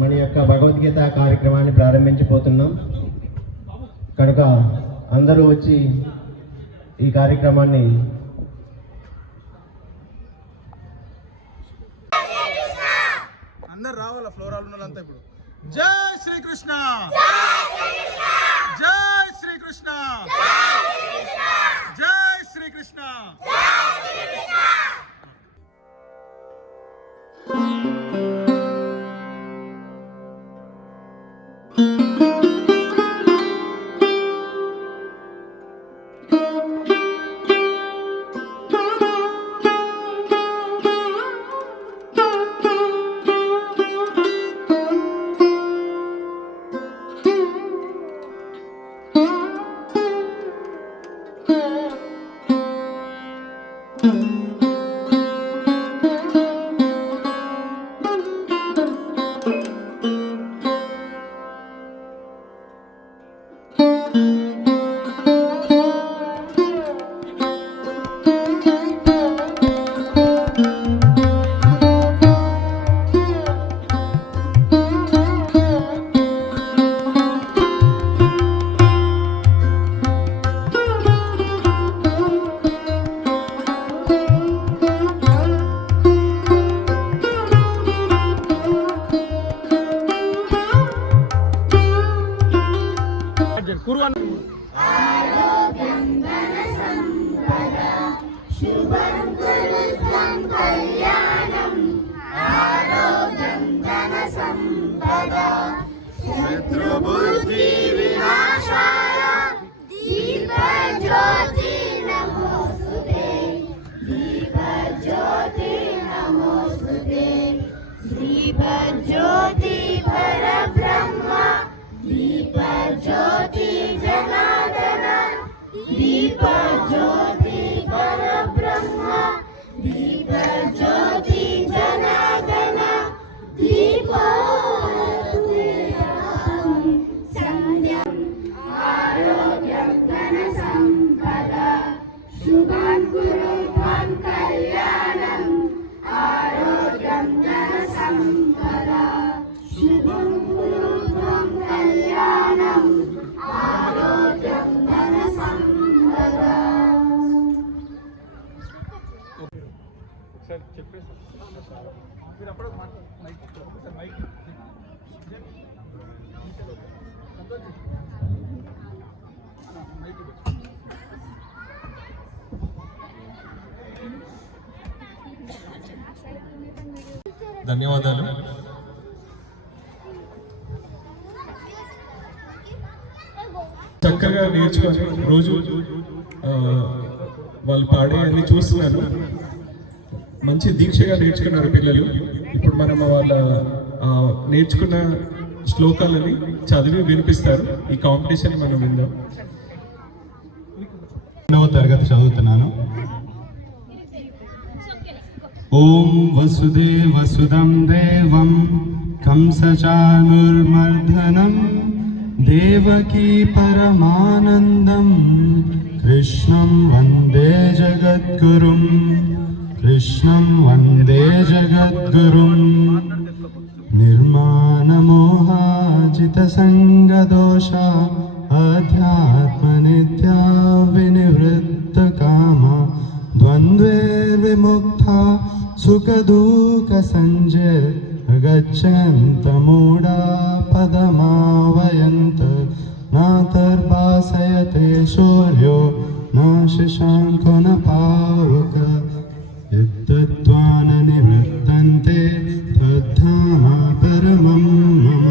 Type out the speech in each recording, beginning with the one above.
మన యొక్క భగవద్గీత కార్యక్రమాన్ని ప్రారంభించబోతున్నాం. కనుక అందరూ వచ్చి ఈ కార్యక్రమాన్ని అందరు రావాల ఫ్లోరాలు ఉన్నదంతా. ఇప్పుడు జై శ్రీకృష్ణ, జై శ్రీకృష్ణ, జై శ్రీకృష్ణ. ధన్యవాదాలు. చక్కగా నేర్చుకొని రోజు వాళ్ళు పాడే అన్ని చూస్తున్నాను. మంచి దీక్షగా నేర్చుకున్నారు పిల్లలు. ఇప్పుడు మనం వాళ్ళ నేర్చుకున్న శ్లోకాలని చదివి వినిపిస్తారు. ఈ కాంపిటీషన్ మనం విందాం. 9వ తరగతి చదువుతున్నాను. ఓం వసుదేవసుదం దేవం కంసచానుర్మర్దనం దేవకీ పరమానందం కృష్ణం వందే జగద్గురుం, కృష్ణం వందే జగద్గురుం. నిర్మాణమోహాజితసంగదోష అధ్యాత్మనిత్యా వినివృత్తకామ ద్వంద్వైర్విముక్తా సుఖదుఃఖసంజయగచ్చन्तమూఢా పదమావయంత నాతర్భాసయతే శౌర్యో न शशाङ्को न पावक यद्दत्त्वा न निवर्तन्ते तद्धाम परमं मम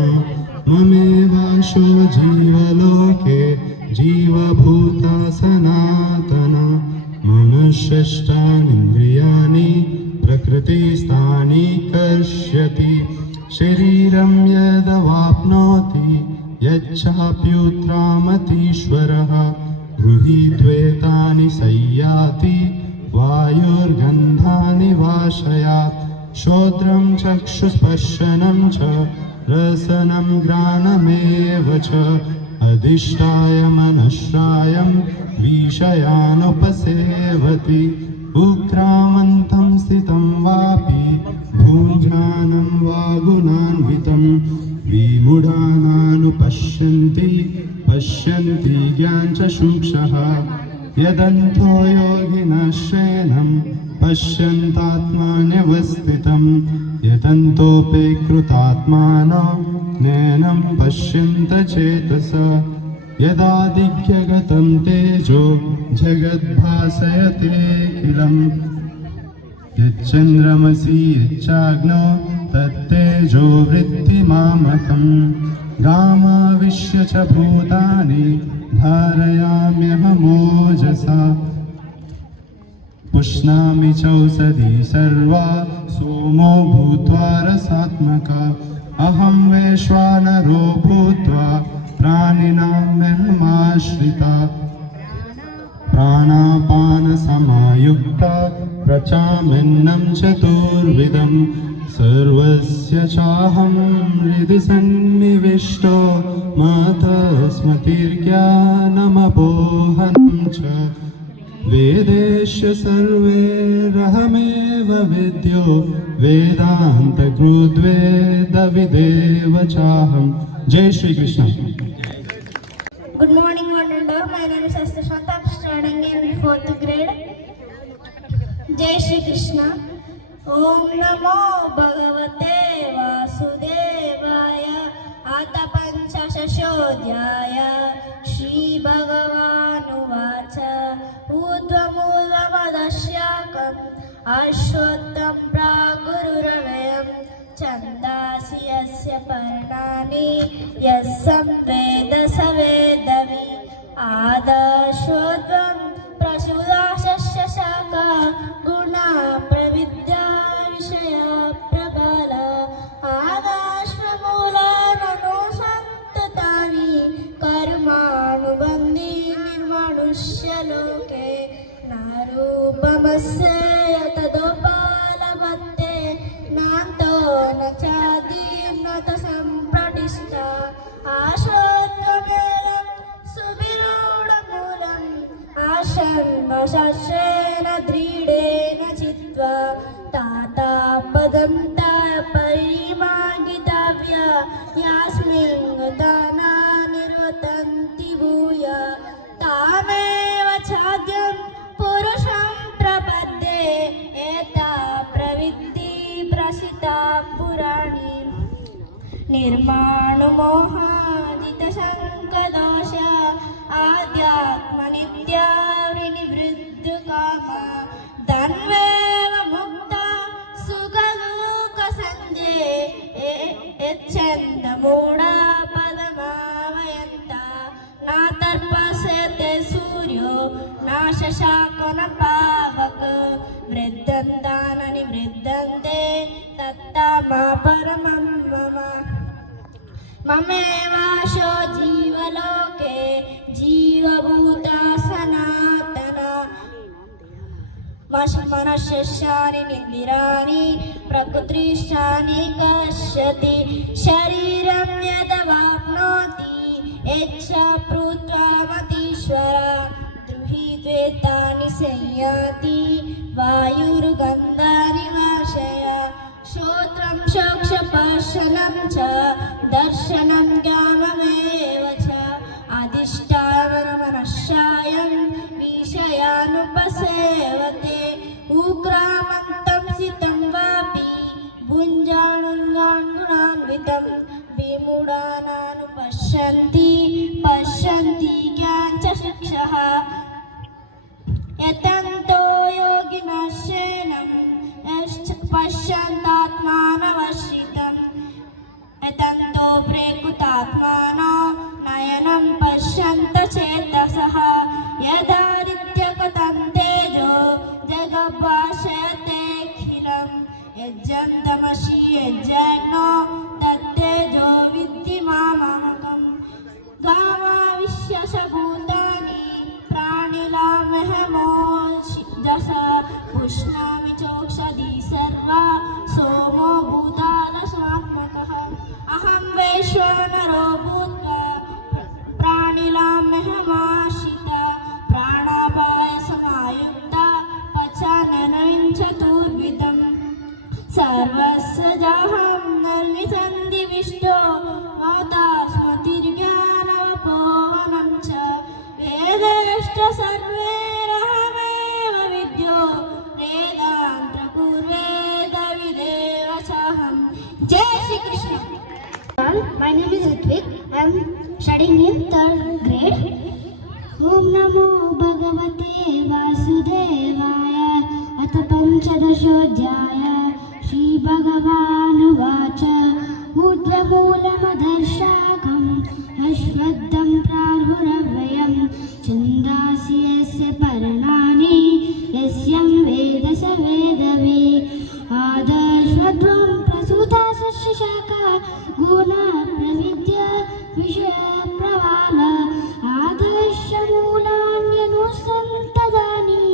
ममेवाशो जीवलोके जीवभूता सनातना मनुष्यष्टानीन्द्रियाणि प्रकृतिस्थानि कर्ष्यति शरीरं यदवाप्नोति यच्चाप्युत्क्रामतीश्वरः गृहीत्वेतानि संयाति वायुर्गन्धानि वाशयात् श्रोत्रं चक्षुस्पर्शनं च रसनं घ्राणमेव च अधिष्ठाय मनश्रायं विषयानुपसेवति उत्क्रामन्तं स्थितं वापि भुञ्जानं वा गुणान्वितं पश्यन्ति ज्ञानचक्षुषः यदन्तो योगिनः शयनं पश्यन्तात्मान्यवस्थितं यदन्तोऽपेकृतात्मानो नैनं पश्यन्त चेतसा यदादिग्यगतं तेजो जगद्भासयतेऽखिलम् यच्चन्द्रमसि यच्चाग्नो तत्तेजो वृत्तिमामकम् गामाविश्य च भूतानि धारयाम्यहमोजसा पुष्णामि चौषधी सर्वा सोमो भूत्वा रसात्मका अहं वैश्वानरो भूत्वा प्राणिनाम्यहमाश्रिता प्राणापानसमायुक्ता प्रचामिन्नं चतुर्विधं सर्वस्य चाहं हृदि सन्निविष्टो मातस्मतिर्ज्ञानमपोहनं च वेदेश सर्वैरहमेव विद्यो वेदान्तकृद्वेदविदेव चाहं जय Shri Krishna. Good morning, one and all. My name is Esther Shanta. I'm studying in 4th grade. Jai Shri Krishna. Om Namo Bhagavate Vasudevaya Ata Panchashashodhyaya Shri Bhagavanuvacha Udvamudamadashyakam Ashwattam Pragururavayam Chandasi Yasya Parnani Yasam Veda Savedavi Adashwadvam Prasudashasya Shaka Guna Pravidya Vishaya Prakala Adashvamula Nanu Santatani Karmanubandhi Nirmanushya Loke Narupamasya Yatadopalabhatte Nanto Nachadim Nata Sampratishta Ashotvamelam Subirudamulam Ashanvashashena Dridena Chitva Tata Padanta Parimagitavya Yasmin Gatana Nirvatanti Bhuya Tameva Chadyam Purusham Prapadde Eta Pravitti Prasita Purani Nirmanu Mohadita Sankadosha Adhyatma Nitya Vrinivriddha Kama Danveva Mukta Sugaluka Sanje Echenda Muda Padamavayanta Natarpasete Suryo Nashashakona Pavak Vriddhantanani Vriddhante Tattama Paramam Mama Mamevasho Jivaloke Jivabhuta Sanatana Manashashani Nindirani Prakutrishani Kashyati Shariram Yadavapnoti Echa Prutvamatishvara Druhitvetani Sanyati Vayurgandhani Vashaya Shotram Shoksha Pashanam Cha Darshanam Gyamamewa Cha Adhishtavanamanashayam Vishayanupasevate Ugramantam Sitam Vapi Bunjanungangunanvitam Vimudananupashyanti Pashyanti Gyancha Shikshaha Yatanto Yoginashenam Pashyantatmanavashitam Yatanto Prekutatmano Nayanam Pashyanta Chetasaha Yadarityakatam Tejo Jagabhashayate Khilam Yajjantamashi Yajjagno Tattejo Viddhimamamakam Gama Vishyasa Bhutani Pranilamehamo Jasa Pushnami Chokshadi Sarva Somo Bhutala Svatmakaha Aham Vaishwanaro Bhutva Pranilamehamashita Pranapaya Samayukta Pachananavinchaturvidam Sarvasya Jaham Narvisandhi Vishto Matasmatirjnanavapovanam सर्वैरहमेव विद्यो वेदान्तपूर्वेदविदेव चाहं जय Shri Krishna. My name is Ritvik. I am studying in 3rd grade. Om Namo Bhagavate Vasudevaya. अथ पंचदशोऽध्याय श्री भगवानुवाच ऊर्ध्वमूलमधर्शाखम् अश्वत्थं प्राहुरव्ययं छन्दांसि यस्य पर्णानि यस्यं वेद स वेदवित् आदश्वत्वं प्रसूता सस्यशाखा गुणा प्रविद्य विषयप्रवाल आदर्शमूलान्यनुसन्ततानि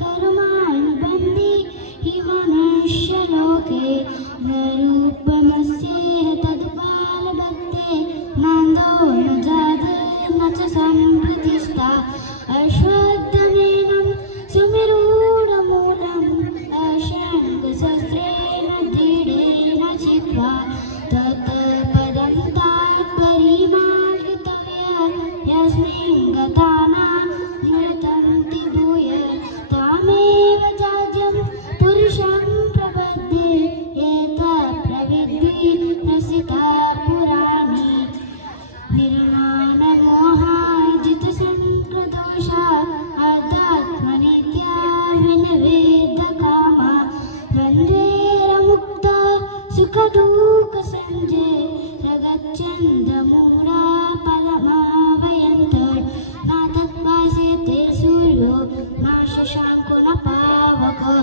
कर्मानुबन्धि हि मनुष्यलोके न रूपमस्येह तदुपालभक्ते नान्दो न जातिर्न च सम्प्रतिष्ठा अश्वत्थमेनं सुविरूढमूलम् अशङ्खशस्त्रेण दृढेन चित्वा तत्पदं तात्परिमार्गितव्या यस्मिन् गतानां निरतन्ति भूय तामेव चाद्यं पुरुषं प्रपद्ये एतत् प्रविद्धि प्रसिता पुराणी निर्माणमोहाजितसङ्प्रदोषा अध्यात्मनित्या विनवेदकामा द्वन्द्वैर्मुक्ता सुखदुःखसञ्जय जगच्चन्दमूढा पदमावयन्तः न तत्पास्यते सूर्यो न शशाङ्को न पावकः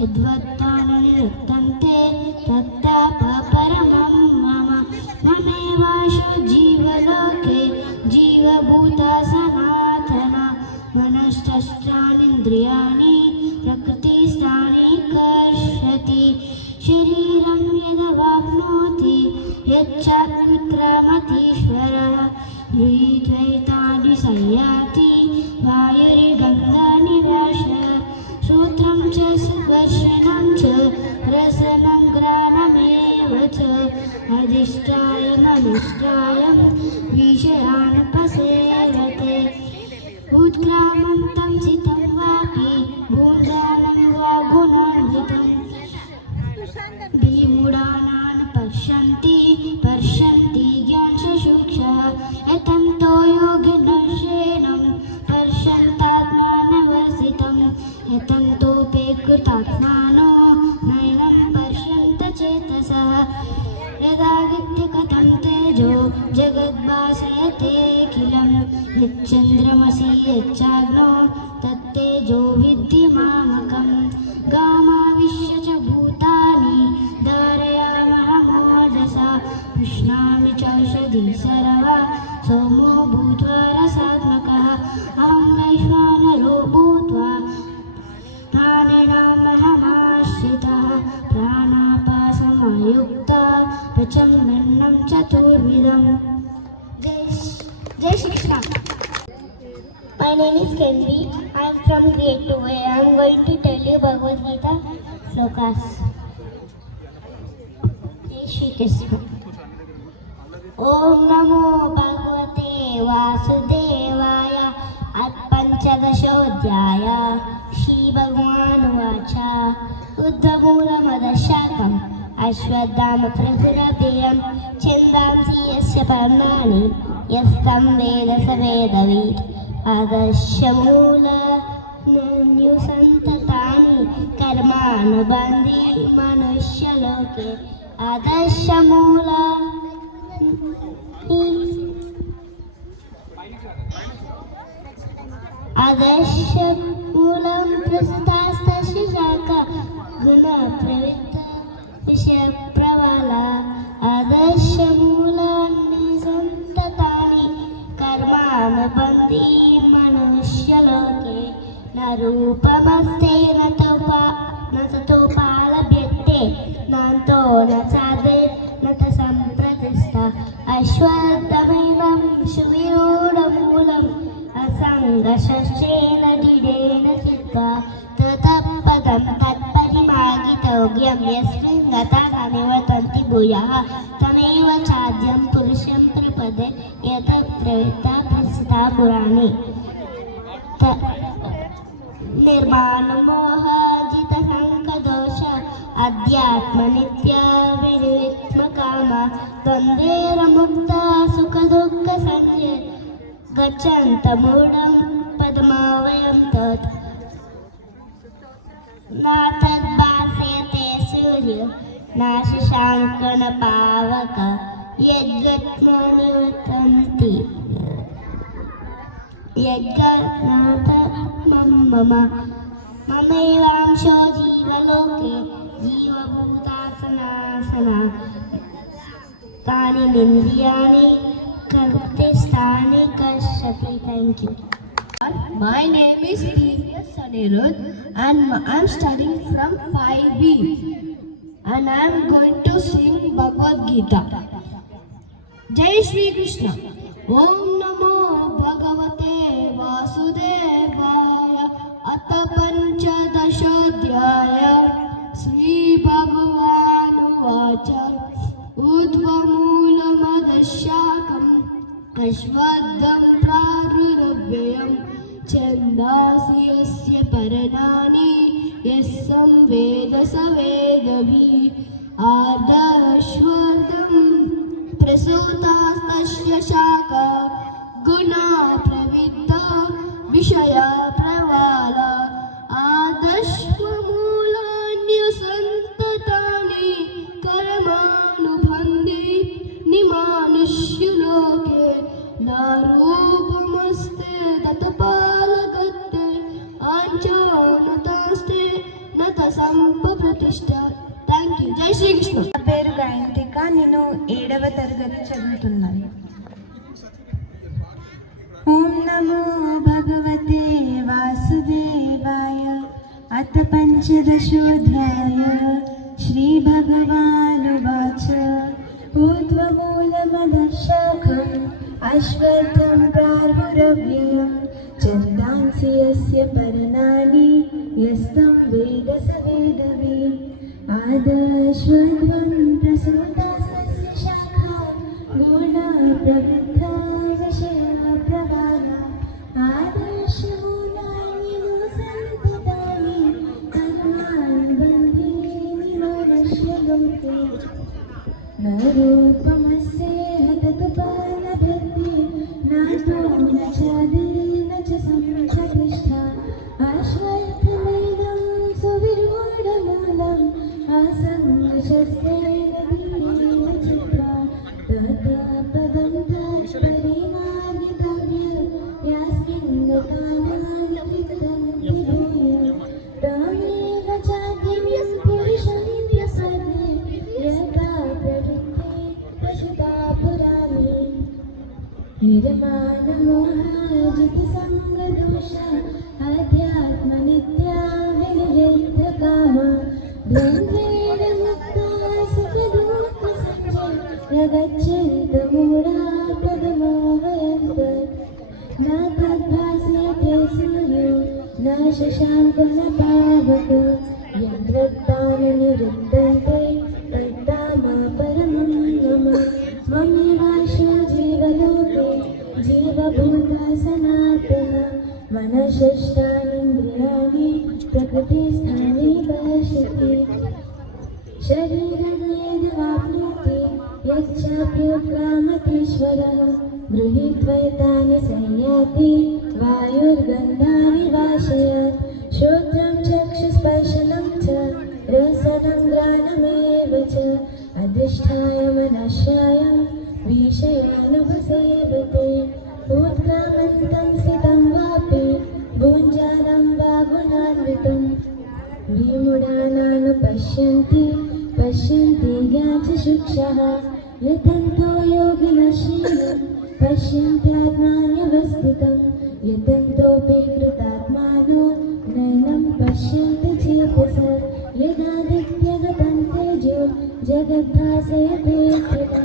यद्वत्तानुनिवर्तन्ते तत्तापः परमं मम ममेवाशो जीवलोके जीवभूता सनातना मनश्चष्ट्राणीन्द्रियाणि प्रकृतिस्थानि कर्षति शरीरं यदवाप्नोति यच्चाप्युत्क्रामतीश्वरः गृहीत्वैतानि संयाति वायुर्गन्धानिवास श्रोत्रं च सुदर्शनं च रसनं घ्राणमेव च अधिष्ठायमनिष्ठायं विषयान् प्रसेवते उत्क्रामन्तं चितं वापि भूञ्जानं वा गुणान्वितं विमूढानान् पश्यन्ति ज्ञानचक्षुषः यतन्तो योगिनशेनं पश्यन्तात्मानवस्थितं यतन्तोऽप्यकृतात्मानो नैनं पश्यन्त चेतसः यदादित्य कथं तेजो जगद्भासयतेऽखिलं यच्चन्द्रमसि यच्चाग्नो तत्तेजो विद्धि मामकं गामाविश्य च भूतानि धारयामहमोजसा पुष्णामि चौषधी सर्वा सोमो भूत्वा रसात्मकः अहं वैश्वानरो भूत्वा प्राणिनामहमाश्रितः प्राणापानसंयुक्ता प्रचण्डं चतुर्विधम्. जय Shri Krishna. My name is Kenvi. I am from grade 2. I am going to tell you Bhagavad Gita slokas. Jai Shri Krishna. Om Namo Bhagavate Vasudevaya. Panchadashodhyaya. Shri Bhagavan Vacha. Uddhamuramadashakam. Ashwadhama Prahurabhyam. Chandansi yasya parnani. Yastam Veda Savedavid. आदर्शमूलन्युसन्ततानि कर्मानुबन्धि मनुष्यलोके आदर्शमूलं प्रसुतास्तस्य शाखा गुणप्रवृत्त विषयप्रबला आदर्शमूलान्युसन्ततानि कर्मानुबन्धि मनुष्यलोके न रूपमस्ते न ततोपालभ्यते नान्तो न चादिर्न च सम्प्रतिष्ठा अश्वत्थमेनं सुविरूढमूलम् असङ्गशस्त्रेण दृढेन चित्वा ततःपदं तत्परिमार्गितव्यं यस्मिन् गताः निवर्तन्ति भूयः तमेव चाद्यं पुरुषं प्रपदे यतः प्रवृत्ता प्रसिता पुराणे. निर्माणमोहाजितसङ्कदोष अध्यात्मनित्य विनित्मकाम द्वन्द्वैर्मुक्ता सुखदुःखसंज्ञे गच्छन्तमूढं पद्मावयं तत् न तद्भास्यते सूर्य न शशाङ्क न पावक यद्गत्ननिवर्तन्ति मम ममैवांशो जीवलोके जीवभूतासनासना तानि निन्द्रियाणि कर्तिस्थानि कश्यति. Thank you. My name is P.S. Anirudh and I'm studying from 5B and I'm going to sing Bhagavad Gita. Jai Shri Krishna. Om Namo Bhagavate Vasudevaya Atha Panchadashodhyaya Sri Bhagavanuvacha Udvamulamadasyakam Ashvaddham Praruravyam Chandasi Yasya Paranani Yasam Veda Savedabhi Ardashvardham Prasutastasya Shaka Guna Pravidha Vishaya Pravala Adashvamulanya Santatani Karamanubhandi Nimanushyuloke Narupamaste Tatapalagatte Anjanataste Natasampapratishta. Thank you. Jai Shri Krishna. నా పేరు గాయంతిక. నేను 7వ తరగతి చదువుతున్నాను. ఓం నమో భగవతే వాసుదేవాయ అథ పంచదశోధ్యాయ శ్రీ భగవానువాచ ఊర్ధ్వమూలమదశాఖం అశ్వత్థం ప్రార్వురవ్యయం ఛందాంసి యస్య పర్ణాని యస్తం వేద స వేదవిద్ आदश्वत्वं प्रसूतासस्य शाखा गुणा प्रवृद्धा विषया प्रवाला आदर्शमूलान्यनुसन्तितानि कर्माणि बन्धीनि मनश्यन्ते न रूपमस्येह तत्पालभृति नातो न चादि न च सम्प्रतिष्ठा अश्वत्थमेनं सुविरूढमूलम् असङ्गशस्त्रेण दीर्घेण चित्वा तथा पदं तत्परिमार्गितव्यं यास्मिन् गतानां विदन्ति भूय तमेव चाद्यं पुरुषं प्रसन्ने यथा प्रवृत्ते पशुता पुराणे निर्माणमोहाजितसङ्गदोष अध्यात्मनित्या विनिवृत्तकामा द्वन्द्वैर्मुक्ता सुखदुःखसंज्ञे गच्छन्तमूढा पदमावयं तत् न तद्भास्यते सूर्यो न शशाङ्को न पावक यद्वत्ताननिरुद्धन्ते तद्धामा परमं मम ममेवांशो जीवलोके जीवभूता सनातना मनःषष्ठानीन्द्रियाणि प्रकृतिस्थानि पश्यति शरीरं यद्वाप्नोति यच्चाप्युत्क्रामतीश्वरः गृहीत्वैतानि संयाति वायुर्गन्धानि वाशयात् श्रोत्रं चक्षुस्पर्शनं च रसनं घ्राणमेव च अधिष्ठाय मनश्यायं विषयानुपसेवते उत्क्रामन्तं स्थितं वापि भुञ्जानं वा गुणान्वितं विमूढानानुपश्यन्ति पश्यन्ति ज्ञानचक्षुषः यतन्तो योगिनशीलं पश्यन्त्यात्मान्यवस्थितं यतन्तोऽपि कृतात्मानो नैनं पश्यन्ति चेतसा यदादित्यगतं तेजो जगद्भासयतेऽखिलं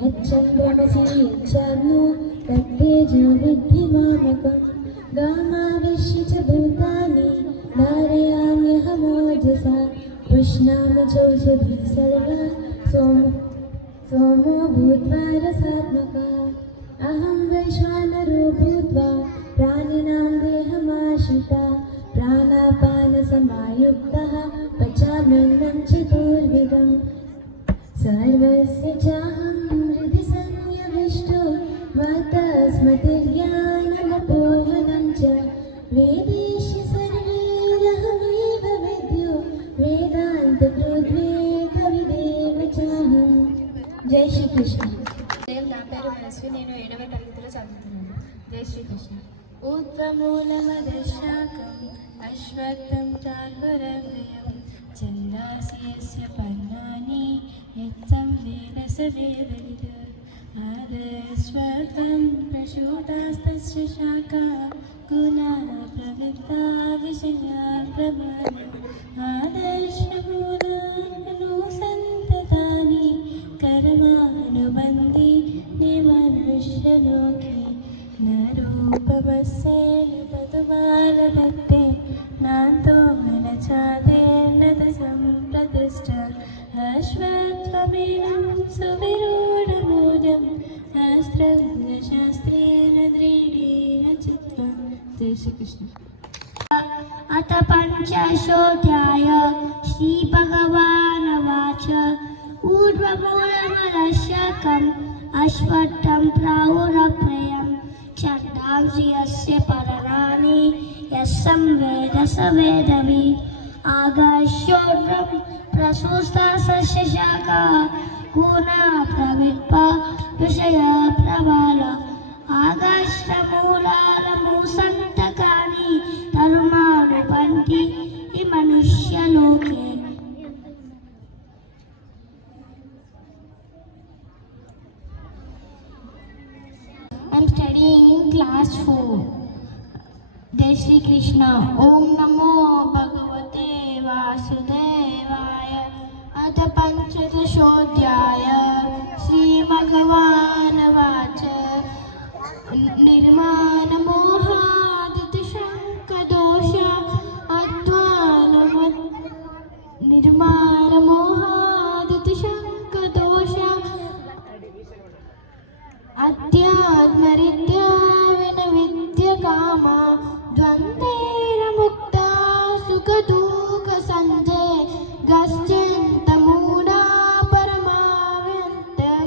यच्चन्द्रमसि यच्चाग्नो तत्तेजो विद्धि मामकम् गामाविश्य च भूतानि धारयाम्यहमोजसा पुष्णामि चौषधी सर्वा सोमो भूत्वा रसात्मका अहं वैश्वानरो भूत्वा प्राण प्राणिनां देहमाश्रिता प्राणापानसमायुक्तः पचाम्यन्नं चतुर्विधम् सर्वस्य चाहं हृदि संयमिष्टो मतस्मृतिर्ज्ञानमपोहनं च वेदेषु सर्वैरहमेव विद्यो वेदान्तकृद्वेदविदेव चाहं जय श्रीकृष्ण నా పేరు మనస్వి, నేను 7వ తరగతిలో చదువుతున్నాను. జై శ్రీకృష్ణ. ఊర్ధ్వమూలమదశాకం అశ్వత్థం చార్వరవ్యయం ఛందాసి యస్య పర్ణాని యత్సం వేద స వేదవిద్ ఆదశ్వత్థం ప్రసూతాస్తస్య శాఖా గుణా ప్రవృత్తా విషయా ప్రమాణం ఆదర్శమూలానుసంతతాని కర్మానుబంధి నిమనుష్యలోకే న రూపమస్యేన తదుమాలభక్తే నాంతో న చాదేన సంప్రతిష్ఠ అశ్వత్థమేనం సువిరూఢమూలం శాస్త్రేణ దృఢేన చిత్తం. జై శ్రీకృష్ణ. अथ पञ्चशोऽध्याय श्रीभगवानुवाच ऊर्ध्वमूलमदशाकम् अश्वत्थं प्राहुरव्ययं छन्दांसि यस्य पर्णानि यस्तं वेद स वेदवित् आकाशोर्ध्वं प्रसूस्तास्य शाखाः गुणा प्रविप्पा विषया प्रबला आकाशमूलालमुसन्तकानि धर्मानुबन्धि मनुष्यलोके. I'm studying in class 4. Jai Shri Krishna. Om Namo Bhagavate Vasudevaya. Atha Panchadashodhyaya Shri Bhagavanuvacha निर्माणमोहादितिशङ्कदोषा अध्यात्मरित्या विनविद्यकामा द्वन्द्वैर्मुक्ता सुखदुःखसन्धे गश्चिन्तमूढा परमाव्यन्तं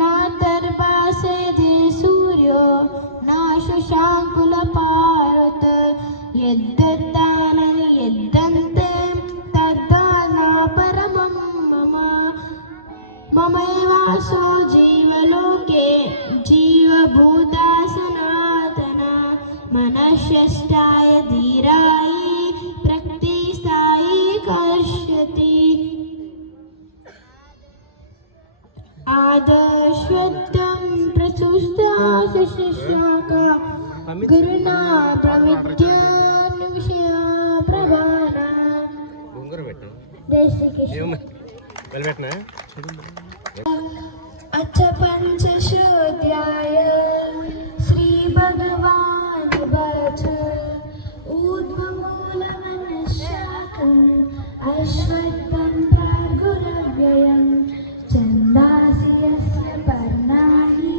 नातर्भासेदे सूर्यो नाशशाङ्कुलपारत यद्दत्तानं यद्दन्ते तद्दाना परमं मम ममैवासो जीवलोके जीवभूता सनातना मनश्यष्टाय धीरायि प्रकृतिस्थायि कर्ष्यति आदश्वत्थं प्रसुस्ताशशाका गुरुना प्रविद्यान् विषया प्रवाना. जय श्री कृष्ण. अथ पञ्चशोऽध्याय श्रीभगवानुवाच ऊर्ध्वमूलमदशाकम् अश्वत्थं प्राहुरव्ययं छन्दांसि यस्य पर्णानि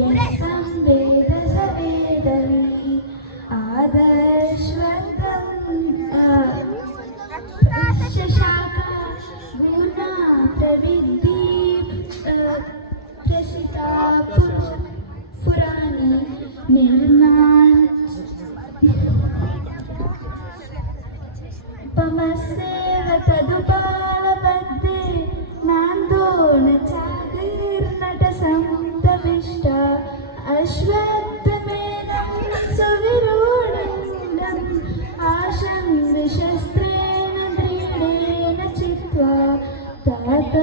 यस्तं वेद स वेदवित् आदश्वत्थं शाखा गुणा प्रविद्धि प्रसिता पुराणी निर्माणमस्येव तदुपालबद्धे नान्दो न चादिर्नटसंप्रविष्ट अश्वत्थमेनं सुविरूढम् आशं विशस्त्रेण दृढेन चित्वा तत्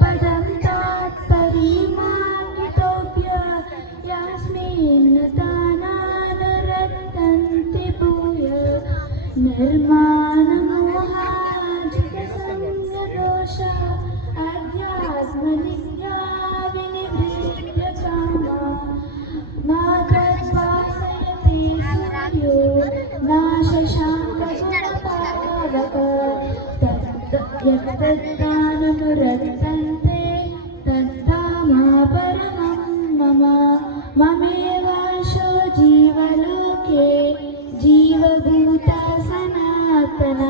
पदं तात्परीमान्वितोऽप्य यास्मिन् तानानुरक्तन्ति भूय निर्माणमोहाजितसंगदोष अध्यात्मनित्या विनिवृत्तकामा नागद्वासयति सूर्यो नाशशाङ्कगुणपावक यत्तदाननुरक्तन्ते तद्धामा परमं मम ममेवाशो जीवलोके स्थापन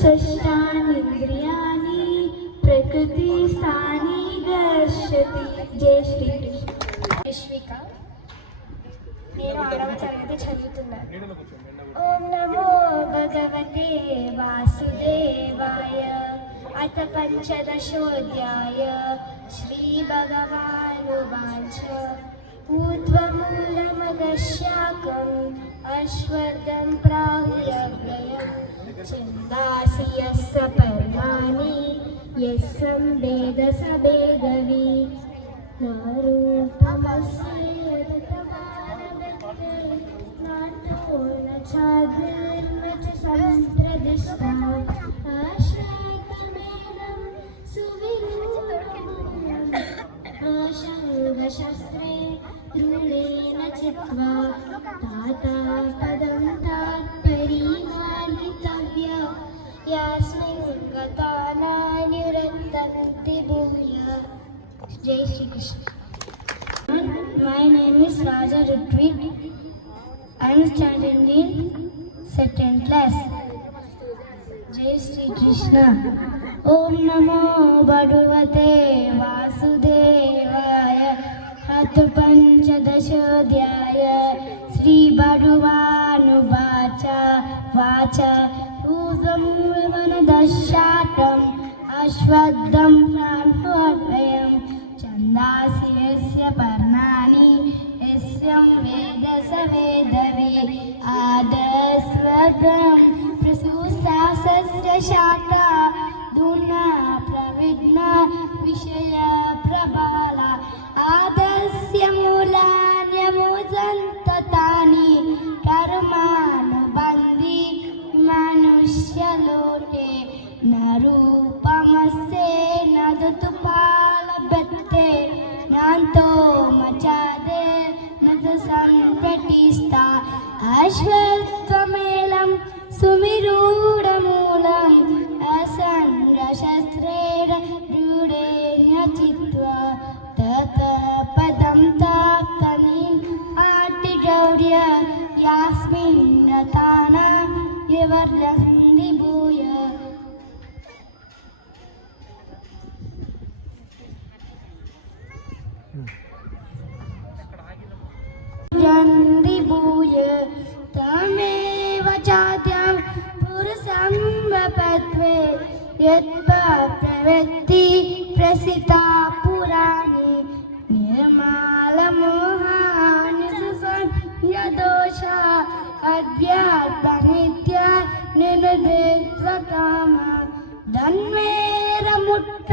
षष्ठानीन्द्रियाणि प्रकृतिस्थानि दर्शति. जय శ్రీకృష్ణ. విశ్విక, నేను 6వ తరగతి చదువుతున్నాను. ఓం నమో భగవతే వాసుదేవాయ. అథ పంచదశోऽధ్యాయ. శ్రీ భగవానువాచ. ఊర్ధ్వమూలమదశాకం అశ్వత్థం ప్రాహురవ్యయం ఛందాసి యస్య పర్వాణి యస్సం వేద స వేదవిత్. నారూపమస్యేవ తమానవతే నాతో న చాదిర్న చ సంప్రదిష్టా. ఆశ్రయకమేనం సువిరూఢమూలం ఆశంగశస్త్రే దృఢేన చిత్వా తాతా పదం తాత్పరీమానితవ్య యాస్మిన్ గతా నాన్యురంతంతి భూయ. జై Srikrishna. My name is Raja Ritwik. I am studying in 2nd class. जय श्री कृष्ण. ओम नमो भगवते वासुदेवाय. अथ पंचदशोऽध्याय. श्री भगवानुवाच. ऊर्ध्वमूलमनदशाकम् अश्वत्थं प्राहुरव्ययं ఛందాసి యస్య పర్ణాని యస్యం వేద స వేదవిత్. ఆదస్వర్గం ప్రసూసాసస్య శాఖా ధూనా ప్రవిఘ్న విషయ ప్రభాల. ఆదస్య మూలాన్యముదంతతాని కర్మానుబంధి మనుష్యలోకే నరూపమస్యే నదుతుపాలభ్యతే నాంతో మచాదే నద సంప్రతిష్ఠా. అశ్వత్థమేళం సువిరూఢమూలం అసంగశస్త్రేణ దృఢేన చిత్వా తతః పదం తాప్తనిం ఆటిగౌర్య యాస్మిన్ రతానా వివర్ధన్తి భూయ. భూయ తమేవ చాద్యం పురుషం వపత్వే యత్వా ప్రవృత్తి ప్రసితా పురాణి నిర్మాలమోహాని సుసంయదోష అధ్యాత్మనిత్య నిరుద్వేత్వకామ. ధన్వేరముట్ట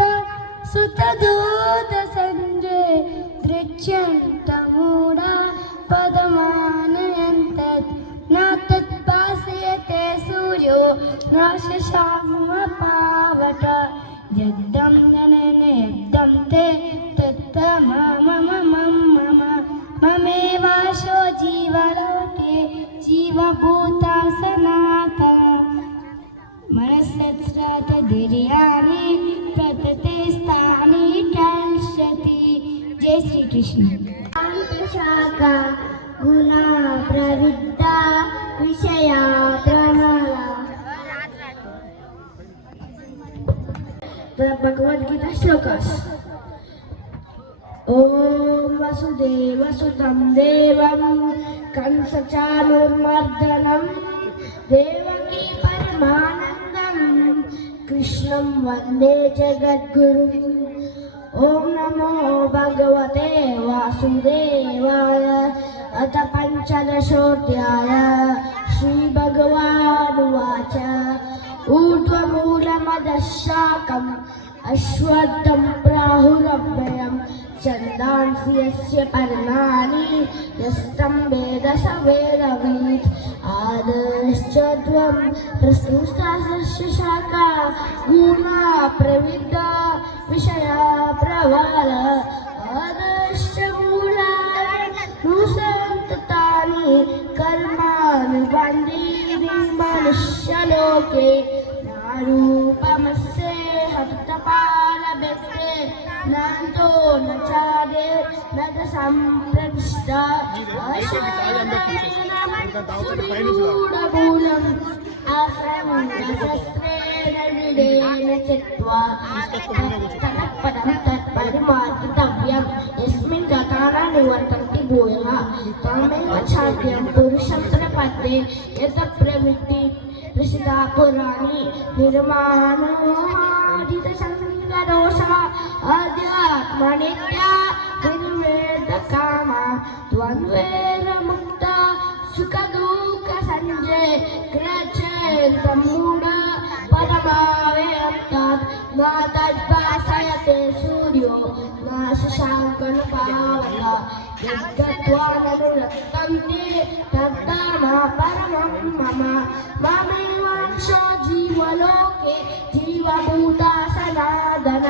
సుతదూత సంజయ్ దృశ్యంతమూఢా పదమానయంతత్. నా తత్పాస్యతే సూర్యో నా శశామపావట. యద్దం జననేద్దం తే తత్తమమ మమేవాశో జీవలోకే జీవభూతా సనాతన. మనస్సత్స్రాతధిర్యాణి ప్రతతే స్థాని కల్షతి. జై శ్రీకృష్ణ. శాఖ గుణ ప్రవిద్ద విషయ ప్రమల. భగవద్గీత శ్లోకాస్. ఓం వసుదేవసుతం దేవం కంసచాణూర్మర్దనం దేవకీ పరమానందం కృష్ణం వందే జగద్గురుం. ఓం నమో భగవతే వాసుదేవాయ. అథ పంచదశోऽధ్యాయ. శ్రీ భగవానువాచ. ఊర్ధ్వమూలమదశాకం అశ్వత్థం ప్రాహురవ్యయం ఛందాంసి యస్య పర్ణాని యస్తం వేద స వేదవిత్. ఆదశ్చత్వం ప్రసూస్తాసస్య శాఖా గుణా ప్రవిద్ద విషయ ప్రవాల. ఆదశ్చ మూలాని నుసంతతాని కర్మానుబంధి మనుష్యలోకే నారూపమస్యే హతపాలభ్యతే నాంతో यतन्तो न चादे न च सम्प्रतिष्ठा सुविरूढमूलम् आश्रमशस्त्रेण विडेन चित्वा तत्पदं तत्परिमार्गितव्यम् यस्मिन् गता न निवर्तन्ति भूयः तमेव छाद्यं पुरुषं प्रपद्ये यतः प्रवृत्ति ऋषिता पुराणी निर्माणमोहादितसङ्गदोषः अध्यात्मनित्या निर्वेदकामा द्वन्द्वैर्मुक्ता सुखदुःखसञ्जय ग्रचेन्तमूढ परमावेत्तात् न तद्भासयते सूर्यो न शशाङ्कनुपावकः यद्गत्वा ननुरक्तन्ते तद्धाम परमं मम ममेवांशो जीवलोके जीवभूता सनातन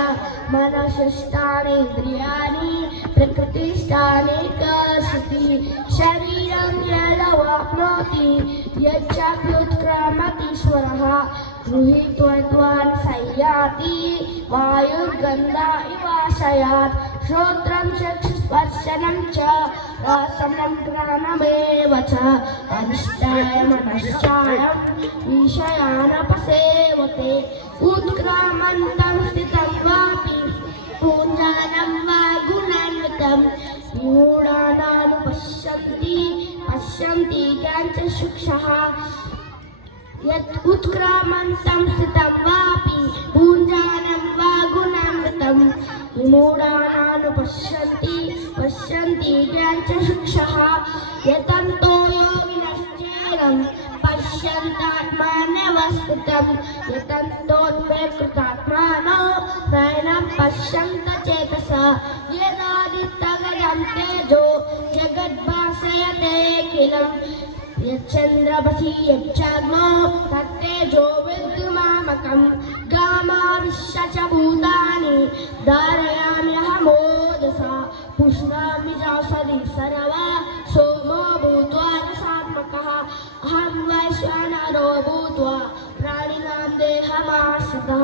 मनसष्टानीन्द्रियाणि प्रकृतिष्ठानि कर्षति शरीरं यदवाप्नोति यच्चाप्युत्क्रामतीश्वरः गृहीत्वान् संयाति वायुर्गन्धा इवाशयात् श्रोत्रं चक्षुस्पर्शनं च रसनं घ्राणमेव च अधिष्ठाय मनश्चायं विषयानपसेवते उत्क्रामन्तं स्थितं वापि पुञ्जनं वा गुणान्वितं विमूढानानुपश्यन्ति पश्यन्ति ज्ञानचक्षुषः यत् उत्क्रामन्तं स्थितं वापि पुञ्जानं वा गुणान्वितं विमूढानानुपश्यन्ति पश्यन्ति ज्ञानचक्षुषः यतन्तो योगिनश्चैनं पश्यन्तात्मानवस्थितं यतन्तोन्मेकृतात्मानो नयनं पश्यन्त चेतसा यदादित्यगजं तेजो जगद्भासयतेऽखिलम् यच्चन्द्रमसि यच्चाग्नो तत्तेजो विद्युमामकं गामाविश्य च भूतानि धारयाम्यहमोदसा पुष्णामि चासदि सर्वा सोमो भूत्वा रसात्मकः अहं वैश्वानरो भूत्वा प्राणिनां देहमाश्रितः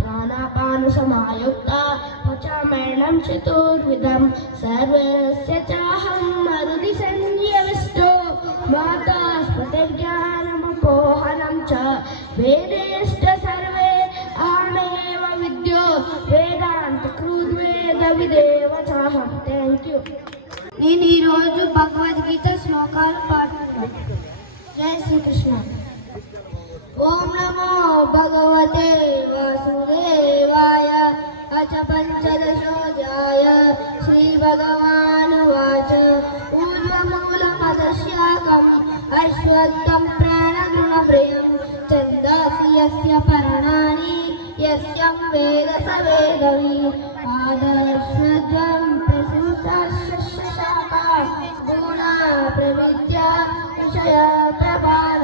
प्राणापानसमायुक्ता पचामैनं चतुर्विधं सर्वस्य चाहं हृदि सन्निविष्टो माता स्मृतिर्ज्ञानमुपोहनं च वेदेश्च सर्वे अहमेव विद्यो वेदान्तकृद्वेदविदेव चाहं థ్యాంక్ యూ నేను ఈరోజు భగవద్గీత శ్లోకాలు పాడుతున్నాను. జై శ్రీకృష్ణ. ఓం నమో భగవతే వాసుదేవాయ అచ పంచదశోऽధ్యాయ శ్రీభగవానువాచ ఊర్ధ్వమూలమదశాకం అశ్వత్థం ప్రాణగుణప్రియం ఛందసి యస్య పర్ణాని యస్యం వేద స వేదవి ఆదర్శద్వం ప్రశంసాశస్యశాఖా గుణా ప్రవిద్య విషయ ప్రపాణ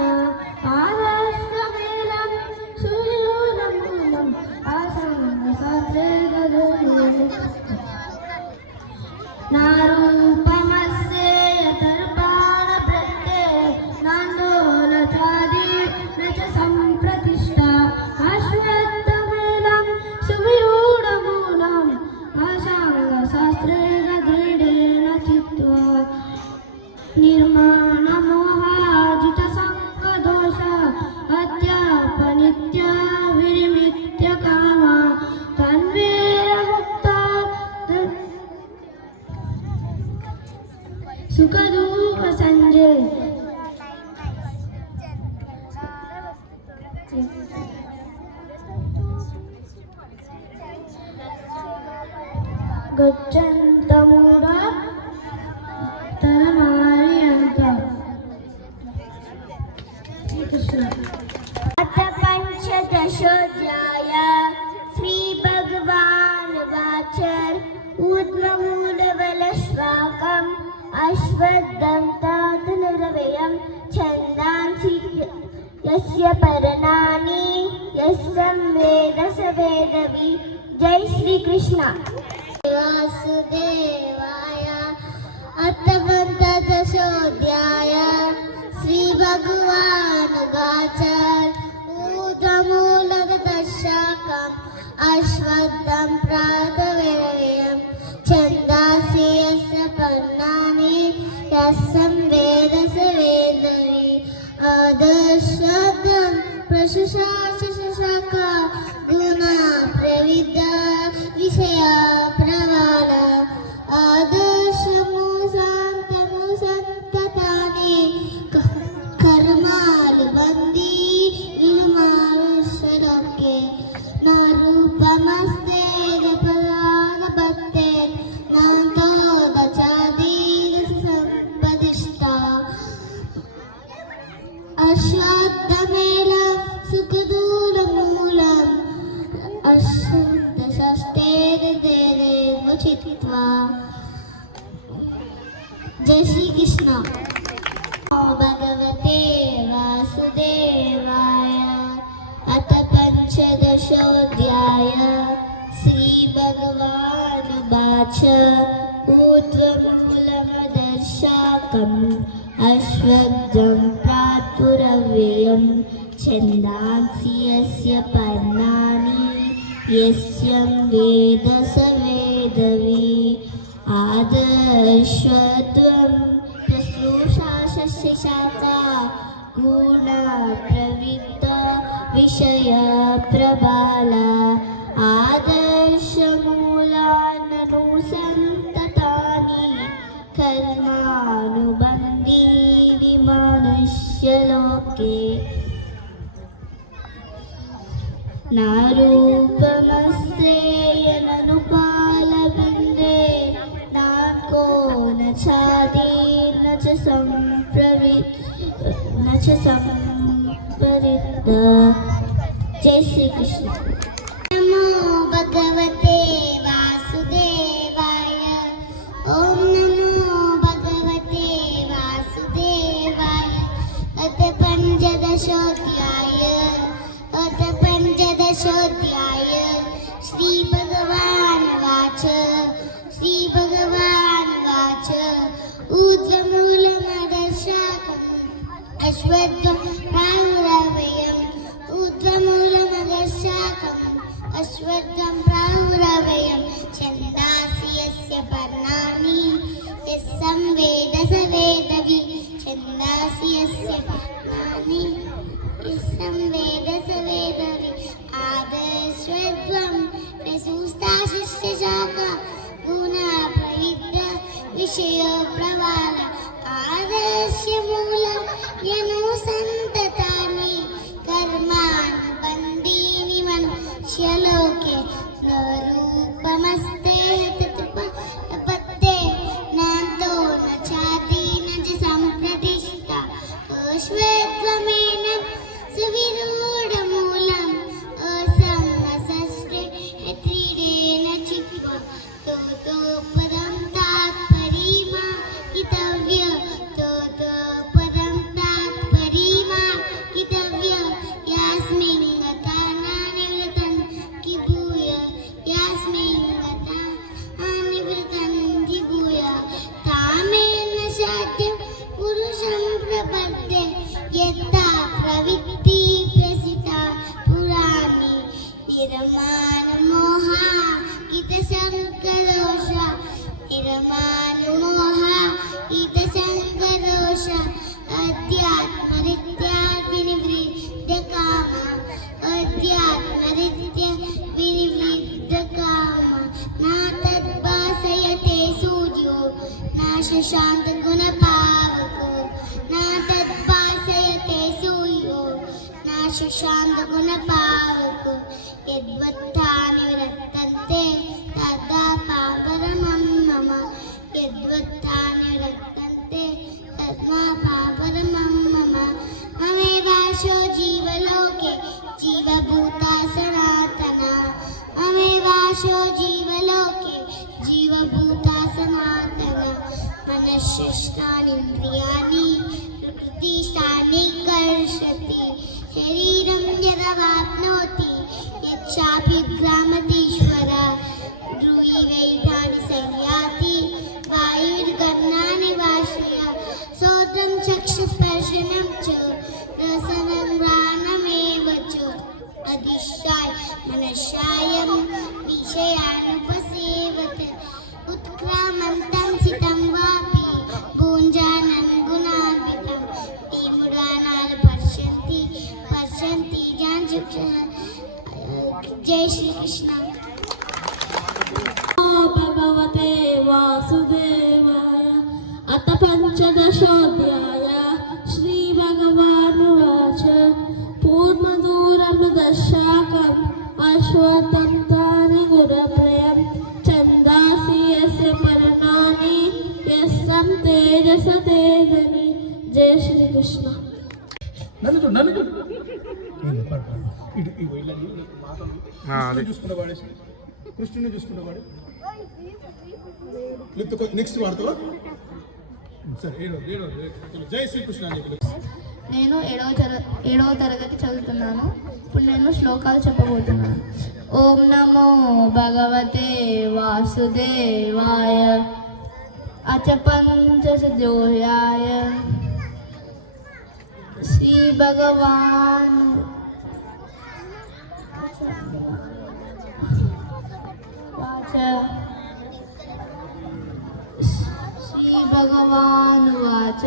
ఆదర్శమేనం సూర్యోనమూలం ఆసన్నశాస్త్రే గదోనియం నారూపమస్యేయ దర్పాణ ప్రత్యే నాందో నచాది నచ సంప్రతిష్ఠా అశ్వత్థమేనం సువిరూఢమూలం ఆసాంగశాస్త్రే గదృఢేన చిత్వా నిర్మాణమోహాజితసంగదోష అత్యాపనిత్య విరిమిత్య కామ తన్వేరముక్తా సుఖదూప సంజయ్ గచ్చంతమూఢ తరమారియంత అత పంచదశోऽధ్యాయ శ్రీ భగవాన్ వాచ ఊర్ధ్వమూలబలశ్వాకం అశ్వత్థం తాదనురవయం ఛందాంసి యస్య పర్ణాని యస్యం వేద స వేదవి. జై శ్రీకృష్ణ. వాసుదేవాయ అత పంచదశోऽధ్యాయ శ్రీ భగవాన్ వాచ ఊర్ధ్వమూలమదశాకం అశ్వత్థం ప్రాతవేదవ్యం छन्दांसि यस्य पर्णानि यस्सं वेद स वेदवी आदर्शतं प्रशशाका गुणा प्रविद्या विषया प्रवाला आदर्शमुसन्ततानि कर्मानुबन्धी विमानुष्यलोके न रूपमस्ते पदानपत्ते नान्तो दचादीरसम्पदिष्टा अश्वत्थमेलं सुखदूरमूलम् अश्वत्थषष्ठेर्देव चित्वा। जय श्री कृष्ण। भगवते वासुदेवाय अथ पंचदशोऽध्याय। श्री भगवानुवाच ऊर्ध्वमूलमदर्शाकम् अश्वत्थं प्रापुरव्ययं छन्दांसि यस्य पर्णानि यस्यं वेद स वेदवी आदर्शत्वं प्रश्रूषाशस्यशाखा गुणा प्रवृत्ता विषय प्रबाला आदर्शमूलाननुसन्ततानि कर्मानुबन्धीनि मनुष्यलोके नारूपमस्त्रेयननुपालबिन्दे नाको न छादी न च संपरित। जय श्री कृष्ण। नमो भगवते वासुदेवाय। ओम नमो भगवते वासुदेवाय। अथ पंचदशोऽध्याय। श्री भगवानुवाच ऊर्ध्वमूलमदर्शाकम् अश्वत्थं प्राहुरव्ययं छन्दांसि यस्य पर्णानि यस्सं वेद स वेदवी छन्दांसि यस्य पर्णानि यस्सं वेद स वेदवी आदर्शत्वं प्रसूस्ताशिष्यशाखा गुणा प्रविद्या विषय प्रवाल आदर्शमूलं यनुसन्ततानि कर्मानुबन्धीनि मनुष्यलोके न रूपमस्ते तत्पत्ते नान्तो न छाती न च सम्प्रतिष्ठा अश्वत्थमेनं सुविरूढमूलम् असंगसस्ते त्रीडेन चित्वा तो पदं तात्परिमाकितव्य यास्मिन् गता नानिवृतं किभूय तामेन साध्यं पुरुषं प्रपद्ये यथा प्रवृत्ति प्रसिता पुराणी निर्माणमोहा अध्यात्मरीत्या विनिवृद्धकामा न तद्भासयते सूर्यो न शशाङ्कगुणपावको यद्वत्था निवर्तन्ते तदा पापरमं मम पापरमं मम ममेवाशो जीवलोके जीवभूता सनातना मनश्शस्त्राणीन्द्रियाणि प्रकृतिस्थानि कर्षति शरीरं यदवाप्नोति यच्चाप्युत्क्रामतीश्वर ध्रुवी वैधानि संयाति वायुर्गमनानि वाशय श्रोत्रं चक्षुस्पर्शनं च रसनं घ्राणमेव च अधिष्ठाय मनश्चायं विषयानुपसेवते उत्क्रामतीश्वर जय श्री कृष्ण। भगवते वासुदेवाय अथ पंचदशोऽध्याय श्रीभगवानुवाच पूर्णदूरमदशाकम् अश्वत्थानि गुणत्रयं छन्दांसि यस्य पर्णानि यस्सं तेजस तेजनि। जय श्री कृष्ण। చూసుకున్నవాడే కృష్ణుని చూసుకున్నవాడు నెక్స్ట్ వాడుతావా సరే ఏడో జై శ్రీకృష్ణ అని చెప్పి నేను ఏడవ తరగతి చదువుతున్నాను. ఇప్పుడు నేను శ్లోకాలు చెప్పబోతున్నాను. ఓం నమో భగవతే వాసుదేవాయ అచ పంచశోధ్యాయ శ్రీ భగవాన్ వాచ శ్రీ భగవాన్ వాచ